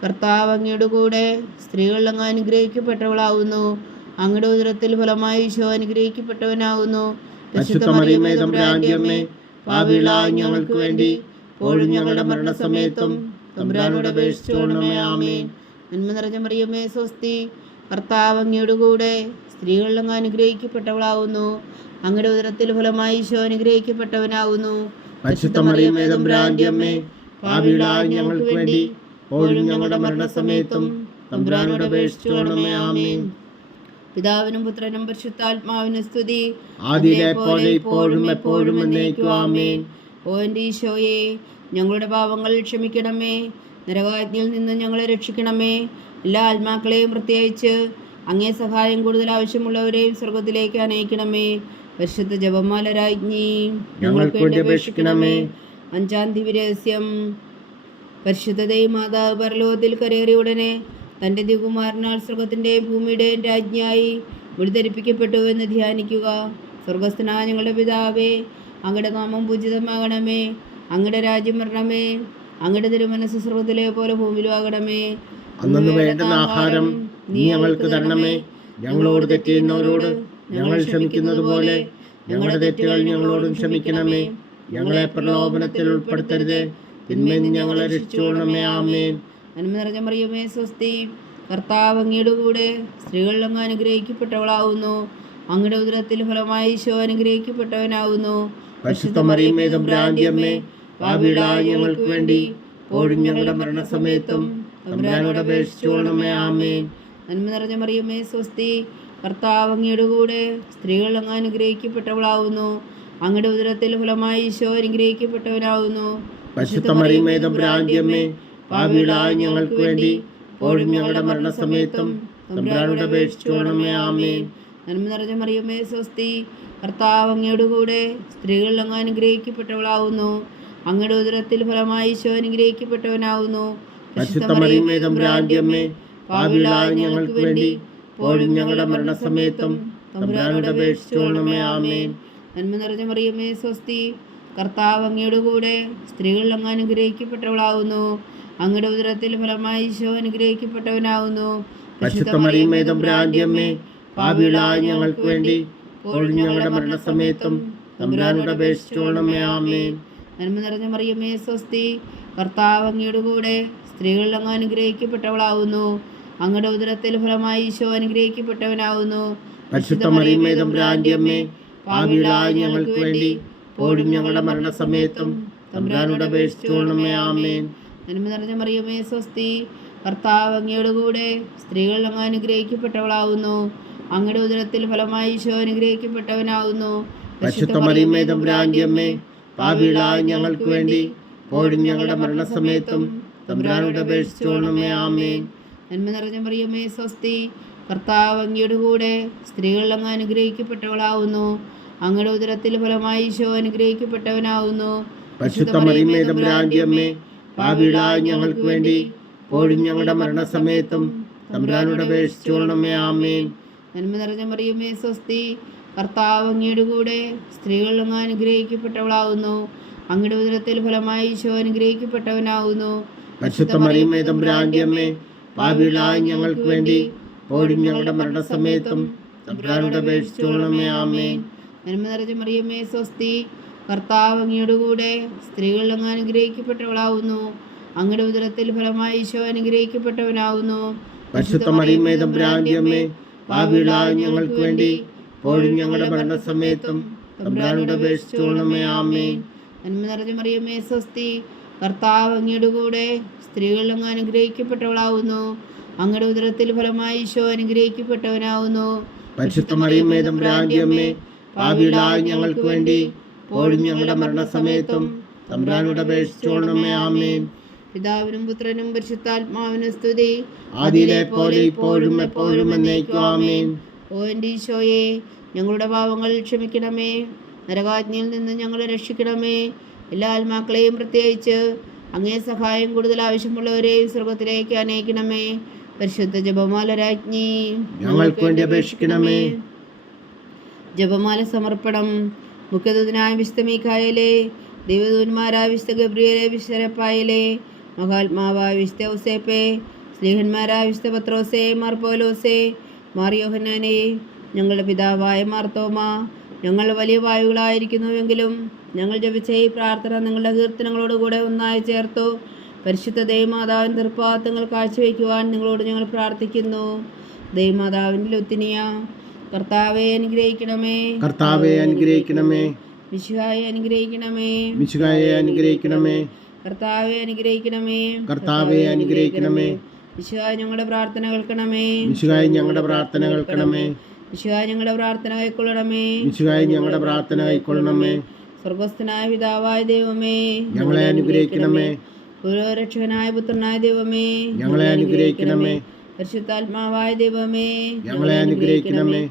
കർത്താവ് അങ്ങയുടെ കൂടെ സ്ത്രീകൾ അങ്ങ് അനുഗ്രഹിക്കപ്പെട്ടവളാവുന്നു. അങ്ങയുടെ ഉദരത്തിൽ ഫലമായി ഈശോ അനുഗ്രഹിക്കപ്പെട്ടവനാവുന്നു. പരിശുദ്ധ മറിയമേ തമ്പുരാന്റെ അമ്മേ, പാപികളായ ഞങ്ങൾക്ക് വേണ്ടി ഇപ്പോഴും ഞങ്ങളുടെ മരണസമയത്തും തമ്പുരാനോട് അപേക്ഷിച്ചുകൊള്ളണമേ. ആമേൻ. നന്മ നിറഞ്ഞ മറിയമേ സ്വസ്തി, കർത്താവ് അങ്ങയുടെ കൂടെ സ്ത്രീകൾ അങ്ങ് അനുഗ്രഹിക്കപ്പെട്ടവളാവുന്നു. അങ്ങയുടെ ഉദരത്തിൽ ഫലമായി ഈശോ അനുഗ്രഹിക്കപ്പെട്ടവനാവുന്നു. പരിശുദ്ധ മറിയമേ തമ്പുരാന്റെ അമ്മേ, പാപികളായ ഞങ്ങൾക്ക് വേണ്ടി ഇപ്പോഴും ഞങ്ങളുടെ മരണസമയത്തും തമ്പുരാനോട് അപേക്ഷിച്ചുകൊള്ളണമേ. ആമേൻ. പിതാവിനും പുത്രനും പരിശുദ്ധാത്മാവിനും സ്തുതി. ആദിയിലെ പോലെ ഇപ്പോഴും എപ്പോഴും എന്നേക്കും. ആമേൻ. ഓ എൻ്റെ ഈശോയെ, ഞങ്ങളുടെ പാപങ്ങൾ ക്ഷമിക്കണമേ. നരകാജ്ഞയിൽ നിന്ന് ഞങ്ങളെ രക്ഷിക്കണമേ. എല്ലാ ആത്മാക്കളെയും പ്രത്യേകിച്ച് അങ്ങേ സഹായം കൂടുതൽ ആവശ്യമുള്ളവരെയും സ്വർഗത്തിലേക്ക് അനയിക്കണമേ. പരിശുദ്ധ ജപമാല രാജ്ഞി, ഞങ്ങൾക്ക് വേണ്ടി അപേക്ഷിക്കണമേ. അഞ്ചാം ദിവ്യരഹസ്യം. പരിശുദ്ധതയും മാതാവ് പരലോകത്തിൽ കരേറിയ ഉടനെ തൻ്റെ ദിവ്യകുമാരനാൽ സ്വർഗത്തിൻ്റെയും ഭൂമിയുടെയും രാജ്ഞിയായി വിടുതരിപ്പിക്കപ്പെട്ടു എന്ന് ധ്യാനിക്കുക. സ്വർഗസ്ഥനായ ഞങ്ങളുടെ പിതാവേ, അങ്ങയുടെ നാമം പൂജിതമാകണമേ. അങ്ങയുടെ രാജ്യം വരണമേ. അങ്ങയുടെ തിരുമനസ്സ് സ്വർഗത്തിലെ പോലെ ഭൂമിയിലും ആകണമേ. അന്നു വേണ്ടുന്ന ആഹാരം നീ ഞങ്ങൾക്ക് തരണമേ. ഞങ്ങളോട് തെറ്റ് ചെയ്യുന്നവരോട് ഞങ്ങൾ ക്ഷമിക്കുന്നത് പോലെ ഞങ്ങളുടെ തെറ്റുകൾ ഞങ്ങളോടും ക്ഷമിക്കണമേ. ഞങ്ങളെ പ്രലോഭനത്തിൽ ഉൾപ്പെടുത്തരുതേ, തിന്മയിൽ നിന്ന് ഞങ്ങളെ രക്ഷിച്ചുകൊള്ളണമേ. ആമേൻ. നന്മ നിറഞ്ഞ മറിയമേ സ്വസ്തി, കർത്താവ് അങ്ങയുടെ കൂടെ സ്ത്രീകൾ അങ്ങ് അനുഗ്രഹിക്കപ്പെട്ടവളാവുന്നു. അങ്ങയുടെ ഉദരത്തിൽ ഫലമായി ഈശോ അനുഗ്രഹിക്കപ്പെട്ടവനാകുന്നു. പരിശുദ്ധ മറിയമേ തമ്പുരാന്റെ അമ്മേ, പാപികളായ ഞങ്ങൾക്ക് വേണ്ടി ഇപ്പോഴും ഞങ്ങളുടെ മരണസമയത്തും തമ്പുരാനോട് അപേക്ഷിച്ചുകൊള്ളണമേ. ആമേൻ. നന്മ നിറഞ്ഞ മറിയമേ സ്വസ്തി, കർത്താവ് അങ്ങയുടെ കൂടെ സ്ത്രീകൾ അങ്ങ് അനുഗ്രഹിക്കപ്പെട്ടവളാകുന്നു. അങ്ങയുടെ ഉദരത്തിൽ ഫലമായി ഈശോ അനുഗ്രഹിക്കപ്പെട്ടവനാകുന്നു. പരിശുദ്ധ മറിയമേ തമ്പുരാന്റെ അമ്മേ, പാപികളായ ഞങ്ങൾക്ക് വേണ്ടി ഇപ്പോഴും ഞങ്ങളുടെ മരണസമയത്തും തമ്പുരാനോട് അപേക്ഷിച്ചുകൊള്ളണമേ. ആമേൻ. നന്മ നിറഞ്ഞ മറിയമേ സ്വസ്തി, കർത്താവ് അങ്ങയുടെ കൂടെ സ്ത്രീകൾ അങ്ങ് അനുഗ്രഹിക്കപ്പെട്ടവളാകുന്നു. അങ്ങയുടെ ഉദരത്തിൽ ഫലമായി ഈശോ അനുഗ്രഹിക്കപ്പെട്ടവനാകുന്നു. പരിശുദ്ധ മറിയമേ തമ്പുരാന്റെ അമ്മേ, പാപികളായ ഞങ്ങൾക്ക് വേണ്ടി ഇപ്പോഴും ഞങ്ങളുടെ മരണസമയത്തും തമ്പുരാനോട് അപേക്ഷിച്ചുകൊള്ളണമേ. ആമേൻ. നന്മ നിറഞ്ഞ മറിയമേ സ്വസ്തി, കർത്താവ് അങ്ങയുടെ കൂടെ സ്ത്രീകൾ അങ്ങ് അനുഗ്രഹിക്കപ്പെട്ടവളാകുന്നു. അങ്ങയുടെ ഉദരത്തിൽ ഫലമായി ഈശോ അനുഗ്രഹിക്കപ്പെട്ടവനാകുന്നു. പരിശുദ്ധ മറിയമേ തമ്പുരാന്റെ അമ്മേ, പാപികളായ ഞങ്ങൾക്ക് വേണ്ടി ഇപ്പോഴും ഞങ്ങളുടെ മരണസമയത്തും തമ്പുരാനോട് അപേക്ഷിച്ചുകൊള്ളണമേ. ആമേൻ. നന്മ നിറഞ്ഞ മറിയമേ സ്വസ്തി, കർത്താവ് അങ്ങയുടെ കൂടെ സ്ത്രീകൾ അങ്ങ് അനുഗ്രഹിക്കപ്പെട്ടവളാകുന്നു. അങ്ങയുടെ ഉദരത്തിൽ ഫലമായി ഈശോ അനുഗ്രഹിക്കപ്പെട്ടവനാകുന്നു. പരിശുദ്ധ മറിയമേ തമ്പുരാന്റെ അമ്മേ, പാപികളായ ഞങ്ങൾക്ക് വേണ്ടി ഇപ്പോഴും ഞങ്ങളുടെ മരണസമയത്തും തമ്പുരാനോട് അപേക്ഷിച്ചുകൊള്ളണമേ. ആമേൻ. നന്മ നിറഞ്ഞ മറിയമേ സ്വസ്തി, കർത്താവ് അങ്ങയുടെ കൂടെ സ്ത്രീകൾ അങ്ങ് അനുഗ്രഹിക്കപ്പെട്ടവളാകുന്നു. അങ്ങയുടെ ഉദരത്തിൽ ഫലമായി ഈശോ അനുഗ്രഹിക്കപ്പെട്ടവനാകുന്നു. പരിശുദ്ധ മറിയമേ തമ്പുരാന്റെ അമ്മേ, പാപികളായ ഞങ്ങൾക്ക് വേണ്ടി ഇപ്പോഴും ഞങ്ങളുടെ മരണസമയത്തും തമ്പുരാനോട് അപേക്ഷിച്ചുകൊള്ളണമേ. ആമേൻ. നന്മ നിറഞ്ഞ മറിയമേ സ്വസ്തി, കർത്താവ് അങ്ങയുടെ കൂടെ സ്ത്രീകൾ അങ്ങ് അനുഗ്രഹിക്കപ്പെട്ടവളാകുന്നു. അങ്ങയുടെ ഉദരത്തിൽ ഫലമായി ഈശോ അനുഗ്രഹിക്കപ്പെട്ടവനാകുന്നു. പരിശുദ്ധ മറിയമേ തമ്പുരാന്റെ അമ്മേ, പാപികളായ ഞങ്ങൾക്ക് വേണ്ടി ഇപ്പോഴും ഞങ്ങളുടെ മരണസമയത്തും തമ്പുരാനോട് അപേക്ഷിച്ചുകൊള്ളണമേ. ആമേൻ. നന്മ നിറഞ്ഞ മറിയമേ സ്വസ്തി, കർത്താവ് അങ്ങയുടെ കൂടെ സ്ത്രീകൾ അങ്ങ് അനുഗ്രഹിക്കപ്പെട്ടവളാകുന്നു. അങ്ങയുടെ ഉദരത്തിൽ ഫലമായി ഈശോ അനുഗ്രഹിക്കപ്പെട്ടവനാകുന്നു. പരിശുദ്ധ മറിയമേ തമ്പുരാന്റെ അമ്മേ, പാപികളായ ഞങ്ങൾക്ക് വേണ്ടി ഇപ്പോഴും ഞങ്ങളുടെ മരണസമയത്തും തമ്പുരാനോട് അപേക്ഷിച്ചുകൊള്ളണമേ. ആമേൻ. നന്മ നിറഞ്ഞ മറിയമേ സ്വസ്തി, കർത്താവ് അങ്ങയുടെ കൂടെ സ്ത്രീകൾ അങ്ങ് അനുഗ്രഹിക്കപ്പെട്ടവളാകുന്നു. അങ്ങയുടെ ഉദരത്തിൽ ഫലമായി ഈശോ അനുഗ്രഹിക്കപ്പെട്ടവനാകുന്നു. പരിശുദ്ധ മറിയമേ തമ്പുരാന്റെ അമ്മേ, പാപികളായ ഞങ്ങൾക്ക് വേണ്ടി ഇപ്പോഴും ഞങ്ങളുടെ മരണസമയത്തും തമ്പുരാനോട് അപേക്ഷിച്ചുകൊള്ളണമേ. ആമേൻ. നന്മ നിറഞ്ഞ മറിയമേ സ്വസ്തി, കർത്താവ് അങ്ങയുടെ കൂടെ സ്ത്രീകൾ അങ്ങ് അനുഗ്രഹിക്കപ്പെട്ടവളാകുന്നു. അങ്ങയുടെ ഉദരത്തിൽ ഫലമായി ഈശോ അനുഗ്രഹിക്കപ്പെട്ടവനാകുന്നു. പരിശുദ്ധ മറിയമേ തമ്പുരാന്റെ അമ്മേ, പാപികളായ ഞങ്ങൾക്ക് വേണ്ടി ഇപ്പോഴും ഞങ്ങളുടെ മരണസമയത്തും തമ്പുരാനോട് അപേക്ഷിച്ചുകൊള്ളണമേ. ആമേൻ. പിതാവിനും പുത്രനും പരിശുദ്ധാത്മാവിനും സ്തുതി, ആദിയിലെ പോലെ ഇപ്പോഴും എപ്പോഴും എന്നേക്കും. ആമേൻ. ഓ എൻ്റെ ഈശോയെ, ഞങ്ങളുടെ പാപങ്ങൾ ക്ഷമിക്കണമേ, നരകാജ്ഞയിൽ നിന്ന് ഞങ്ങളെ രക്ഷിക്കണമേ. എല്ലാ ആത്മാക്കളെയും പ്രത്യേകിച്ച് അങ്ങേ സഹായം കൂടുതൽ ആവശ്യമുള്ളവരെയും സ്വർഗത്തിലേക്ക് അനയിക്കണമേ. പരിശുദ്ധ ജപമാല രാജ്ഞി, ഞങ്ങൾക്ക് വേണ്ടി അപേക്ഷിക്കണമേ. ജപമാല സമർപ്പണം. മുഖ്യദൂതനായ വിശുദ്ധ മീഖായേലേ, ദൈവദൂതന്മാരായ വിശുദ്ധ ഗബ്രിയേലേ, വിശുദ്ധ റഫായേലേ, മഹാത്മാവായ വിശുദ്ധ ഔസേപ്പേ, സ്ലീഹന്മാരായ വിശുദ്ധ പത്രോസേ, മാർ പൗലോസേ, മാർ യോഹന്നാനേ, ഞങ്ങളുടെ പിതാവായ മാർ തോമാ, ഞങ്ങൾ വലിയ വായുകളായിരിക്കുന്നുവെങ്കിലും ഞങ്ങൾ ജപിച്ച ഈ പ്രാർത്ഥന നിങ്ങളുടെ കീർത്തനങ്ങളോടുകൂടെ ഒന്നായി ചേർത്തു പരിശുദ്ധ ദൈവമാതാവിൻ്റെ തൃപ്പാദങ്ങൾ കാഴ്ചവെക്കുവാൻ നിങ്ങളോട് ഞങ്ങൾ പ്രാർത്ഥിക്കുന്നു. ദൈവമാതാവിൻ്റെ ലുത്തിനിയ, കർത്താവെ അനുഗ്രഹിക്കണമേ. കർത്താവെ അനുഗ്രഹിക്കണമേ. മിശിഹായെ അനുഗ്രഹിക്കണമേ. മിശിഹായെ അനുഗ്രഹിക്കണമേ. കർത്താവെ അനുഗ്രഹിക്കണമേ. കർത്താവെ അനുഗ്രഹിക്കണമേ. മിശിഹായെ ഞങ്ങളുടെ പ്രാർത്ഥന കേൾക്കണമേ. മിശിഹായെ ഞങ്ങളുടെ പ്രാർത്ഥന കേൾക്കണമേ. മിശിഹായെ ഞങ്ങളുടെ പ്രാർത്ഥന കൈക്കൊള്ളണമേ. മിശിഹായെ ഞങ്ങളുടെ പ്രാർത്ഥന കൈക്കൊള്ളണമേ. സ്വർഗസ്ഥനായ പിതാവായ ദൈവമേ, ഞങ്ങളെ അനുഗ്രഹിക്കണമേ. പുരോരക്ഷകനായ പുത്രനായ ദൈവമേ, ഞങ്ങളെ അനുഗ്രഹിക്കണമേ. പരിശുദ്ധാത്മാവായ ദൈവമേ, ഞങ്ങളെ അനുഗ്രഹിക്കണമേ.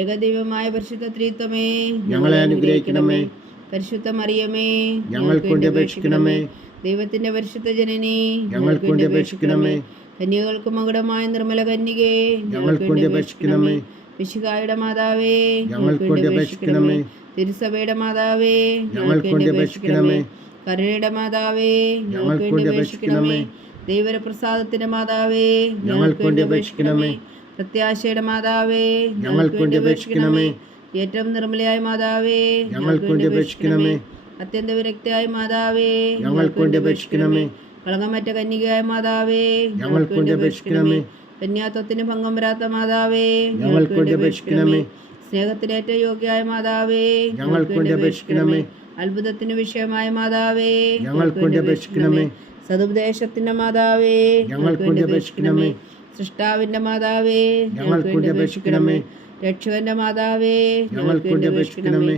ഏകദൈവമായ പരിശുദ്ധ ത്രിത്വമേ, ഞങ്ങളെ അനുഗ്രഹിക്കണമേ. പരിശുദ്ധ മറിയമേ, ഞങ്ങൾക്ക് വേണ്ടി അപേക്ഷിക്കണമേ. ദൈവത്തിന്റെ പരിശുദ്ധ ജനനി, ഞങ്ങൾക്ക് വേണ്ടി അപേക്ഷിക്കണമേ. കന്യകൾക്ക് മകുടമായ നിർമ്മല കന്യകേ, ഞങ്ങൾക്ക് വേണ്ടി അപേക്ഷിക്കണമേ. മിശിഹായുടെ മാതാവേ, ഞങ്ങൾക്ക് വേണ്ടി അപേക്ഷിക്കണമേ. തിരുസഭയുടെ മാതാവേ, ഞങ്ങൾക്ക് വേണ്ടി അപേക്ഷിക്കണമേ. കരുണയുടെ മാതാവേ, ഞങ്ങൾക്ക് വേണ്ടി അപേക്ഷിക്കണമേ. ദൈവപ്രസാദത്തിന്റെ മാതാവേ, ഞങ്ങൾക്ക് വേണ്ടി അപേക്ഷിക്കണമേ. പ്രത്യാശയുടെ മാതാവേ, ഞങ്ങൾക്ക് വേണ്ടി അപേക്ഷിക്കണമേ. ഏറ്റവും നിർമ്മലയായ മാതാവേ, ഞങ്ങൾക്ക് വേണ്ടി അപേക്ഷിക്കണമേ. അത്യന്ത വിരക്തിയായ മാതാവേ, ഞങ്ങൾക്ക് വേണ്ടി അപേക്ഷിക്കണമേ. കളങ്കമറ്റ കന്യകയായ മാതാവേ, ഞങ്ങൾക്ക് വേണ്ടി അപേക്ഷിക്കണമേ. കന്യാത്വത്തിന് ഭംഗം വരാത്ത മാതാവേ, ഞങ്ങൾക്ക് വേണ്ടി അപേക്ഷിക്കണമേ. സ്നേഹത്തിനേറ്റ യോഗ്യമായ മാതാവേ, ഞങ്ങൾക്ക് വേണ്ടി അപേക്ഷിക്കണമേ. അത്ഭുതത്തിന് വിഷയമായ മാതാവേ, ഞങ്ങൾക്ക് വേണ്ടി അപേക്ഷിക്കണമേ. സതുപദേശത്തിന്റെ മാതാവേ, ഞങ്ങൾക്ക് വേണ്ടി അപേക്ഷിക്കണമേ. സൃഷ്ടാവിന്റെ മാതാവേ, ഞങ്ങൾക്ക് വേണ്ടി അപേക്ഷിക്കണമേ. രക്ഷകന്റെ മാതാവേ, ഞങ്ങൾക്ക് വേണ്ടി അപേക്ഷിക്കണമേ.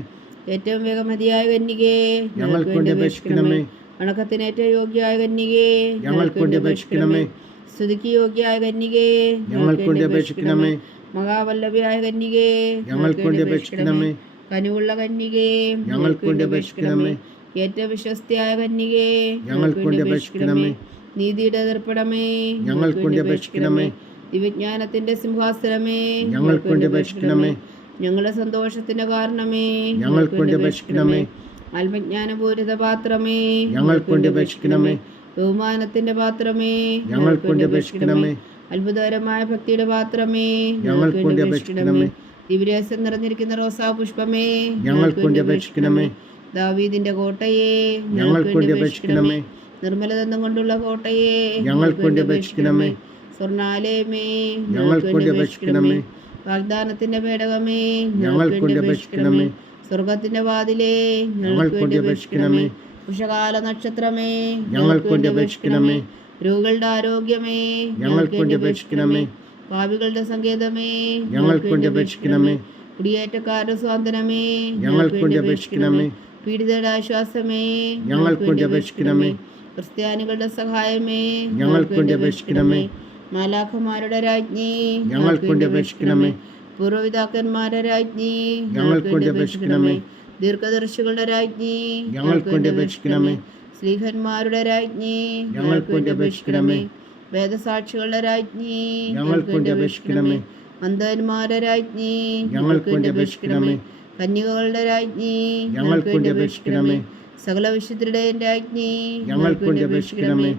ഏറ്റവും വേഗമതിയായ കന്യകേ, ഞങ്ങൾക്ക് വേണ്ടി അപേക്ഷിക്കണമേ. വണക്കത്തിനേറ്റ യോഗ്യയായ കന്യകേ, ഞങ്ങൾക്ക് വേണ്ടി അപേക്ഷിക്കണമേ. സ്തുതിക്ക് യോഗ്യയായ കന്യകേ, ഞങ്ങൾക്ക് വേണ്ടി അപേക്ഷിക്കണമേ. മഹാവല്ലഭയായ കന്യകേ, ഞങ്ങൾക്ക് വേണ്ടി അപേക്ഷിക്കണമേ. കനിവുള്ള കന്യകേ, ഞങ്ങൾക്ക് വേണ്ടി അപേക്ഷിക്കണമേ. ഏറ്റവും വിശ്വസ്തയായ കന്യകേ, ഞങ്ങൾക്ക് വേണ്ടി അപേക്ഷിക്കണമേ. നീതിയുടെ ദർപ്പണമേ, ഞങ്ങൾക്ക് വേണ്ടി അപേക്ഷിക്കണമേ. ദിവ്യജ്ഞാനത്തിന്റെ സിംഹാസനമേ, ഞങ്ങൾക്ക് വേണ്ടി അപേക്ഷിക്കണമേ. ഞങ്ങളുടെ സന്തോഷത്തിന്റെ കാരണമേ, ഞങ്ങൾക്ക് വേണ്ടി അപേക്ഷിക്കണമേ. ആത്മജ്ഞാനപൂരിത പാത്രമേ, ഞങ്ങൾക്ക് വേണ്ടി അപേക്ഷിക്കണമേ. ബഹുമാനത്തിന്റെ പാത്രമേ, ഞങ്ങൾക്ക് വേണ്ടി അപേക്ഷിക്കണമേ. അത്ഭുതകരമായ ഭക്തിയുടെ പാത്രമേ, ഞങ്ങൾക്ക് വേണ്ടി അപേക്ഷിക്കണമേ. ദിവ്യരസം നിറഞ്ഞിരിക്കുന്ന റോസാ പുഷ്പമേ, ഞങ്ങൾക്ക് വേണ്ടി അപേക്ഷിക്കണമേ. ദാവീദിന്റെ കോട്ടയെ, ഞങ്ങൾക്ക് വേണ്ടി അപേക്ഷിക്കണമേ. നിർമ്മലദന്തം കൊണ്ടുള്ള കോട്ടയെ, ഞങ്ങൾക്ക് വേണ്ടി അപേക്ഷിക്കണമേ. സ്വർണാലയമേ, ഞങ്ങൾക്ക് വേണ്ടി അപേക്ഷിക്കണമേ. വാഗ്ദാനത്തിന്റെ പേടകമേ, ഞങ്ങൾക്ക് വേണ്ടി അപേക്ഷിക്കണമേ. സ്വർഗത്തിന്റെ വാതിലേ, ഞങ്ങൾക്ക് വേണ്ടി അപേക്ഷിക്കണമേ. ഉഷകാല നക്ഷത്രമേ, ഞങ്ങൾക്ക് വേണ്ടി അപേക്ഷിക്കണമേ. രോഗികളുടെ ആരോഗ്യമേ, ഞങ്ങൾക്ക് വേണ്ടി അപേക്ഷിക്കണമേ. പാപികളുടെ സങ്കേതമേ, ഞങ്ങൾക്ക് വേണ്ടി അപേക്ഷിക്കണമേ. കുടിയേറ്റക്കാരുടെ സ്വാതന്ത്രമേ, ഞങ്ങൾക്ക് വേണ്ടി അപേക്ഷിക്കണമേ. പീഡിതരുടെ ആശ്വാസമേ, ഞങ്ങൾക്ക് വേണ്ടി അപേക്ഷിക്കണമേ. ക്രിസ്ത്യാനികളുടെ സഹായമേ, ഞങ്ങൾക്ക് വേണ്ടി അപേക്ഷിക്കണമേ. മാലാഖമാരുടെ രാജ്ഞി, ഞങ്ങൾക്ക് വേണ്ടി അപേക്ഷിക്കണമേ. പൂർവ്വപിതാക്കന്മാരുടെ രാജ്ഞി, ഞങ്ങൾക്ക് വേണ്ടി അപേക്ഷിക്കണമേ. ദീർഘദർശികളുടെ രാജ്ഞി, ഞങ്ങൾക്ക് വേണ്ടി അപേക്ഷിക്കണമേ. സ്ലീഹന്മാരുടെ രാജ്ഞി, ഞങ്ങൾക്ക് വേണ്ടി അപേക്ഷിക്കണമേ. വേദസാക്ഷികളുടെ രാജ്ഞി, ഞങ്ങൾക്ക് വേണ്ടി അപേക്ഷിക്കണമേ. അന്ധന്മാരുടെ രാജ്ഞി, ഞങ്ങൾക്ക് വേണ്ടി അപേക്ഷിക്കണമേ. കന്യകകളുടെ രാജ്ഞി, ഞങ്ങൾക്ക് വേണ്ടി അപേക്ഷിക്കണമേ. സകല വിശുദ്ധരുടെയും രാജ്ഞി, ഞങ്ങൾക്ക് വേണ്ടി അപേക്ഷിക്കണമേ.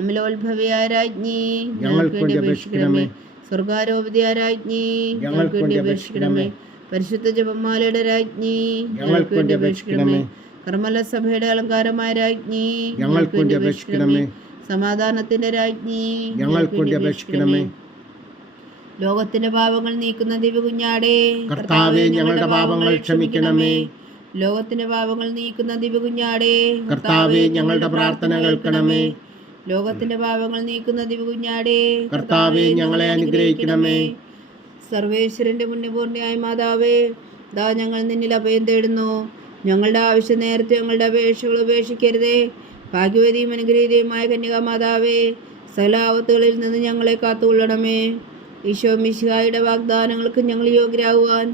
അമലോത്ഭവയായ രാജ്ഞി, ഞങ്ങൾക്ക് വേണ്ടി അപേക്ഷിക്കണമേ. സ്വർഗാരോപതിയായ രാജ്ഞി, ഞങ്ങൾക്ക് വേണ്ടി അപേക്ഷിക്കണമേ. പരിശുദ്ധ ജപമാലയുടെ രാജ്ഞി, ഞങ്ങൾക്ക് വേണ്ടി അപേക്ഷിക്കണമേ. കർമ്മല സഭയുടെ അലങ്കാരമായ രാജ്ഞി, ഞങ്ങൾക്ക് വേണ്ടി അപേക്ഷിക്കണമേ. സമാധാനത്തിന്റെ രാജ്ഞി, ഞങ്ങൾക്ക് വേണ്ടി അപേക്ഷിക്കണമേ. ലോകത്തിന്റെ പാപങ്ങൾ നീക്കുന്ന ദിവ്യകുഞ്ഞാടേ, കർത്താവേ, ഞങ്ങളുടെ പാപങ്ങൾ ക്ഷമിക്കണമേ. ലോകത്തിന്റെ പാപങ്ങൾ നീക്കുന്ന ദിവ്യകുഞ്ഞാടേ, കർത്താവേ, ഞങ്ങളുടെ പ്രാർത്ഥന കേൾക്കണമേ. ലോകത്തിന്റെ പാപങ്ങൾ നീക്കുന്ന ദിവ്യകുഞ്ഞാടേ, കർത്താവേ, ഞങ്ങളെ അനുഗ്രഹിക്കണമേ. സർവേശ്വരന്റെ പുണ്യപൂർണ്ണയായ മാതാവേ, ദാ ഞങ്ങൾ നിന്നിൽ അഭയം തേടുന്നു. ഞങ്ങളുടെ ആവശ്യം നേരത്തെ ഞങ്ങളുടെ അപേക്ഷകൾ ഉപേക്ഷിക്കരുതേ. ഭാഗ്യവതിയും അനുഗ്രഹീതയുമായ കന്യകാമാതാവേ, സകല ആപത്തുകളിൽ നിന്ന് ഞങ്ങളെ കാത്തുകൊള്ളണമേ. ഈശോ മിശിഹായുടെ വാഗ്ദാനങ്ങൾക്ക് ഞങ്ങൾ യോഗ്യരാകുവാൻ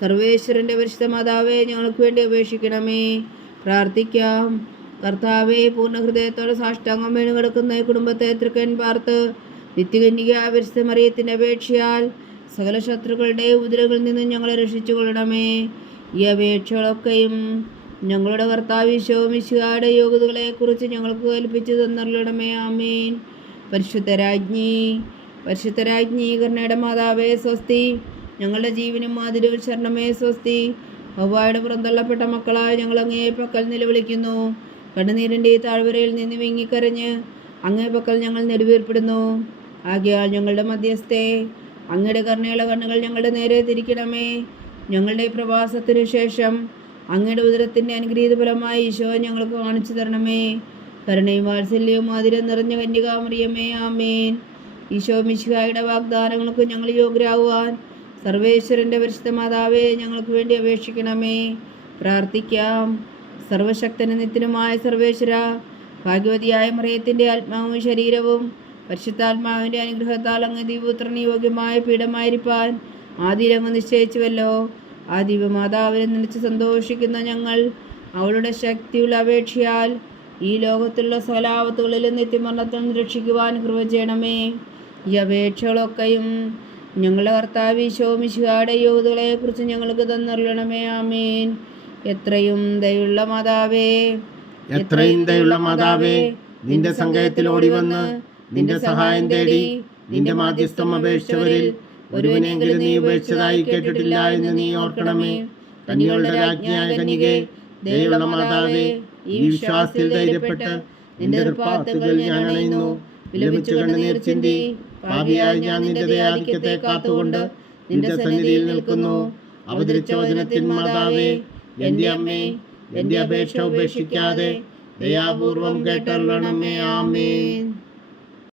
സർവേശ്വരന്റെ പരിശുദ്ധ മാതാവേ, ഞങ്ങൾക്ക് വേണ്ടി അപേക്ഷിക്കണമേ. പ്രാർത്ഥിക്കാം. കർത്താവേ, പൂർണ്ണ ഹൃദയത്തോടെ സാഷ്ടാംഗം വീണ് കിടക്കുന്ന ഈ കുടുംബത്തെ തൃക്കൻ പാർത്ത് നിത്യകന്യകയായ പരിശുദ്ധ മറിയത്തിന്റെ അപേക്ഷയാൽ സകല ശത്രുക്കളുടെ ഉപദ്രവങ്ങളിൽ നിന്ന് ഞങ്ങളെ രക്ഷിച്ചു കൊള്ളണമേ. ഈ അപേക്ഷകളൊക്കെയും ഞങ്ങളുടെ കർത്താവ് ഈശോ മിശിഹായുടെ യോഗ്യതകളെക്കുറിച്ച് ഞങ്ങൾക്ക് കൽപ്പിച്ചു തന്നരുളണമേ. ആമേൻ. പരിശുദ്ധരാജ്ഞി കരുണയുടെ മാതാവേ സ്വസ്തി. ഞങ്ങളുടെ ജീവനും മാതിരവും ശരണമേ സ്വസ്തി. ഹവ്വായുടെ പുറന്തള്ളപ്പെട്ട മക്കളായ ഞങ്ങൾ അങ്ങേ പക്കൽ നിലവിളിക്കുന്നു. കണ്ണുനീരിൻ്റെ ഈ താഴ്വരയിൽ നിന്ന് വിങ്ങിക്കരഞ്ഞ് അങ്ങേ പക്കൽ ഞങ്ങൾ നെടുവീർപ്പെടുന്നു. ആകയാൽ ഞങ്ങളുടെ മധ്യസ്ഥേ, അങ്ങയുടെ കരുണയുള്ള കണ്ണുകൾ ഞങ്ങളുടെ നേരെ തിരിക്കണമേ. ഞങ്ങളുടെ പ്രവാസത്തിനു ശേഷം അങ്ങയുടെ ഉദരത്തിൻ്റെ അനുഗ്രഹീത ഫലമായി ഈശോ ഞങ്ങൾക്ക് കാണിച്ചു തരണമേ. കരുണയും വാത്സല്യവും മാതിരം നിറഞ്ഞ കന്യകാമറിയമേ. ആമേൻ. ഈശോ മിശിഹായുടെ വാഗ്ദാനങ്ങൾക്ക് ഞങ്ങൾ യോഗ്യരാകുവാൻ സർവേശ്വരൻ്റെ പരിശുദ്ധ മാതാവേ, ഞങ്ങൾക്ക് വേണ്ടി അപേക്ഷിക്കണമേ. പ്രാർത്ഥിക്കാം. സർവശക്തനും നിത്യനുമായ സർവേശ്വര, ഭാഗ്യവതിയായ മറിയത്തിൻ്റെ ആത്മാവും ശരീരവും പരിശുദ്ധാത്മാവിൻ്റെ അനുഗ്രഹത്താൽ അങ്ങ് ദിവ്യപുത്രന് യോഗ്യമായ പീഠമായിരിക്കാൻ ആദിരങ്ങ് നിശ്ചയിച്ചുവല്ലോ. ആ ദിവ്യമാതാവിനെ നനച്ച് സന്തോഷിക്കുന്ന ഞങ്ങൾ അവളുടെ ശക്തിയുള്ള അപേക്ഷയാൽ ഈ ലോകത്തിലുള്ള സകലാപത്തുകളിലും നിത്യമരണത്തിൽ നിന്ന് രക്ഷിക്കുവാൻ കൃപ ചെയ്യണമേ. ഈ അപേക്ഷകളൊക്കെയും ഞങ്ങളുടെ കർത്താവ് ഈശോ മിശിഹായുടെ യോഗ്യതകളെക്കുറിച്ച് ഞങ്ങൾക്ക് തന്നരുളണമേ. ആമേൻ. എത്രയും ദയുള്ള മാതാവേ, നിന്റെ സങ്കേതത്തിൽ ഓടിവന്ന് നിന്റെ സഹായം തേടി നിന്റെ മാധ്യസ്ഥം അപേക്ഷിച്ചവരിൽ ഒരുവനെങ്കിലും നീ ഉപേക്ഷിച്ചതായി കേട്ടിട്ടില്ല എന്ന് നീ ഓർക്കണമേ. കന്യകളുടെ രാജ്ഞിയായ കന്യകേ, ദയുള്ള മാതാവേ, ഈ വിശ്വാസത്തിൽ ധൈര്യപ്പെട്ട് നിന്റെ തൃപ്പാദത്തിൽ ഞാൻ അണയുന്നു. വിലപിച്ചു കണ്ണുനീർ ചിന്തി പാപിയായ ഞാൻ നിന്റെ ദയാധിക്യത്തെ കാത്തുകൊണ്ട് നിന്റെ സന്നിധിയിൽ നിൽക്കുന്നു. അവതരിച്ച വചനത്തിൻ മാതാവേ, എൻ്റെ അമ്മേ, എൻ്റെ അപേക്ഷ ഉപേക്ഷിക്കാതെ ദയാപൂർവം കേട്ടരുളണമേ. ആമേൻ.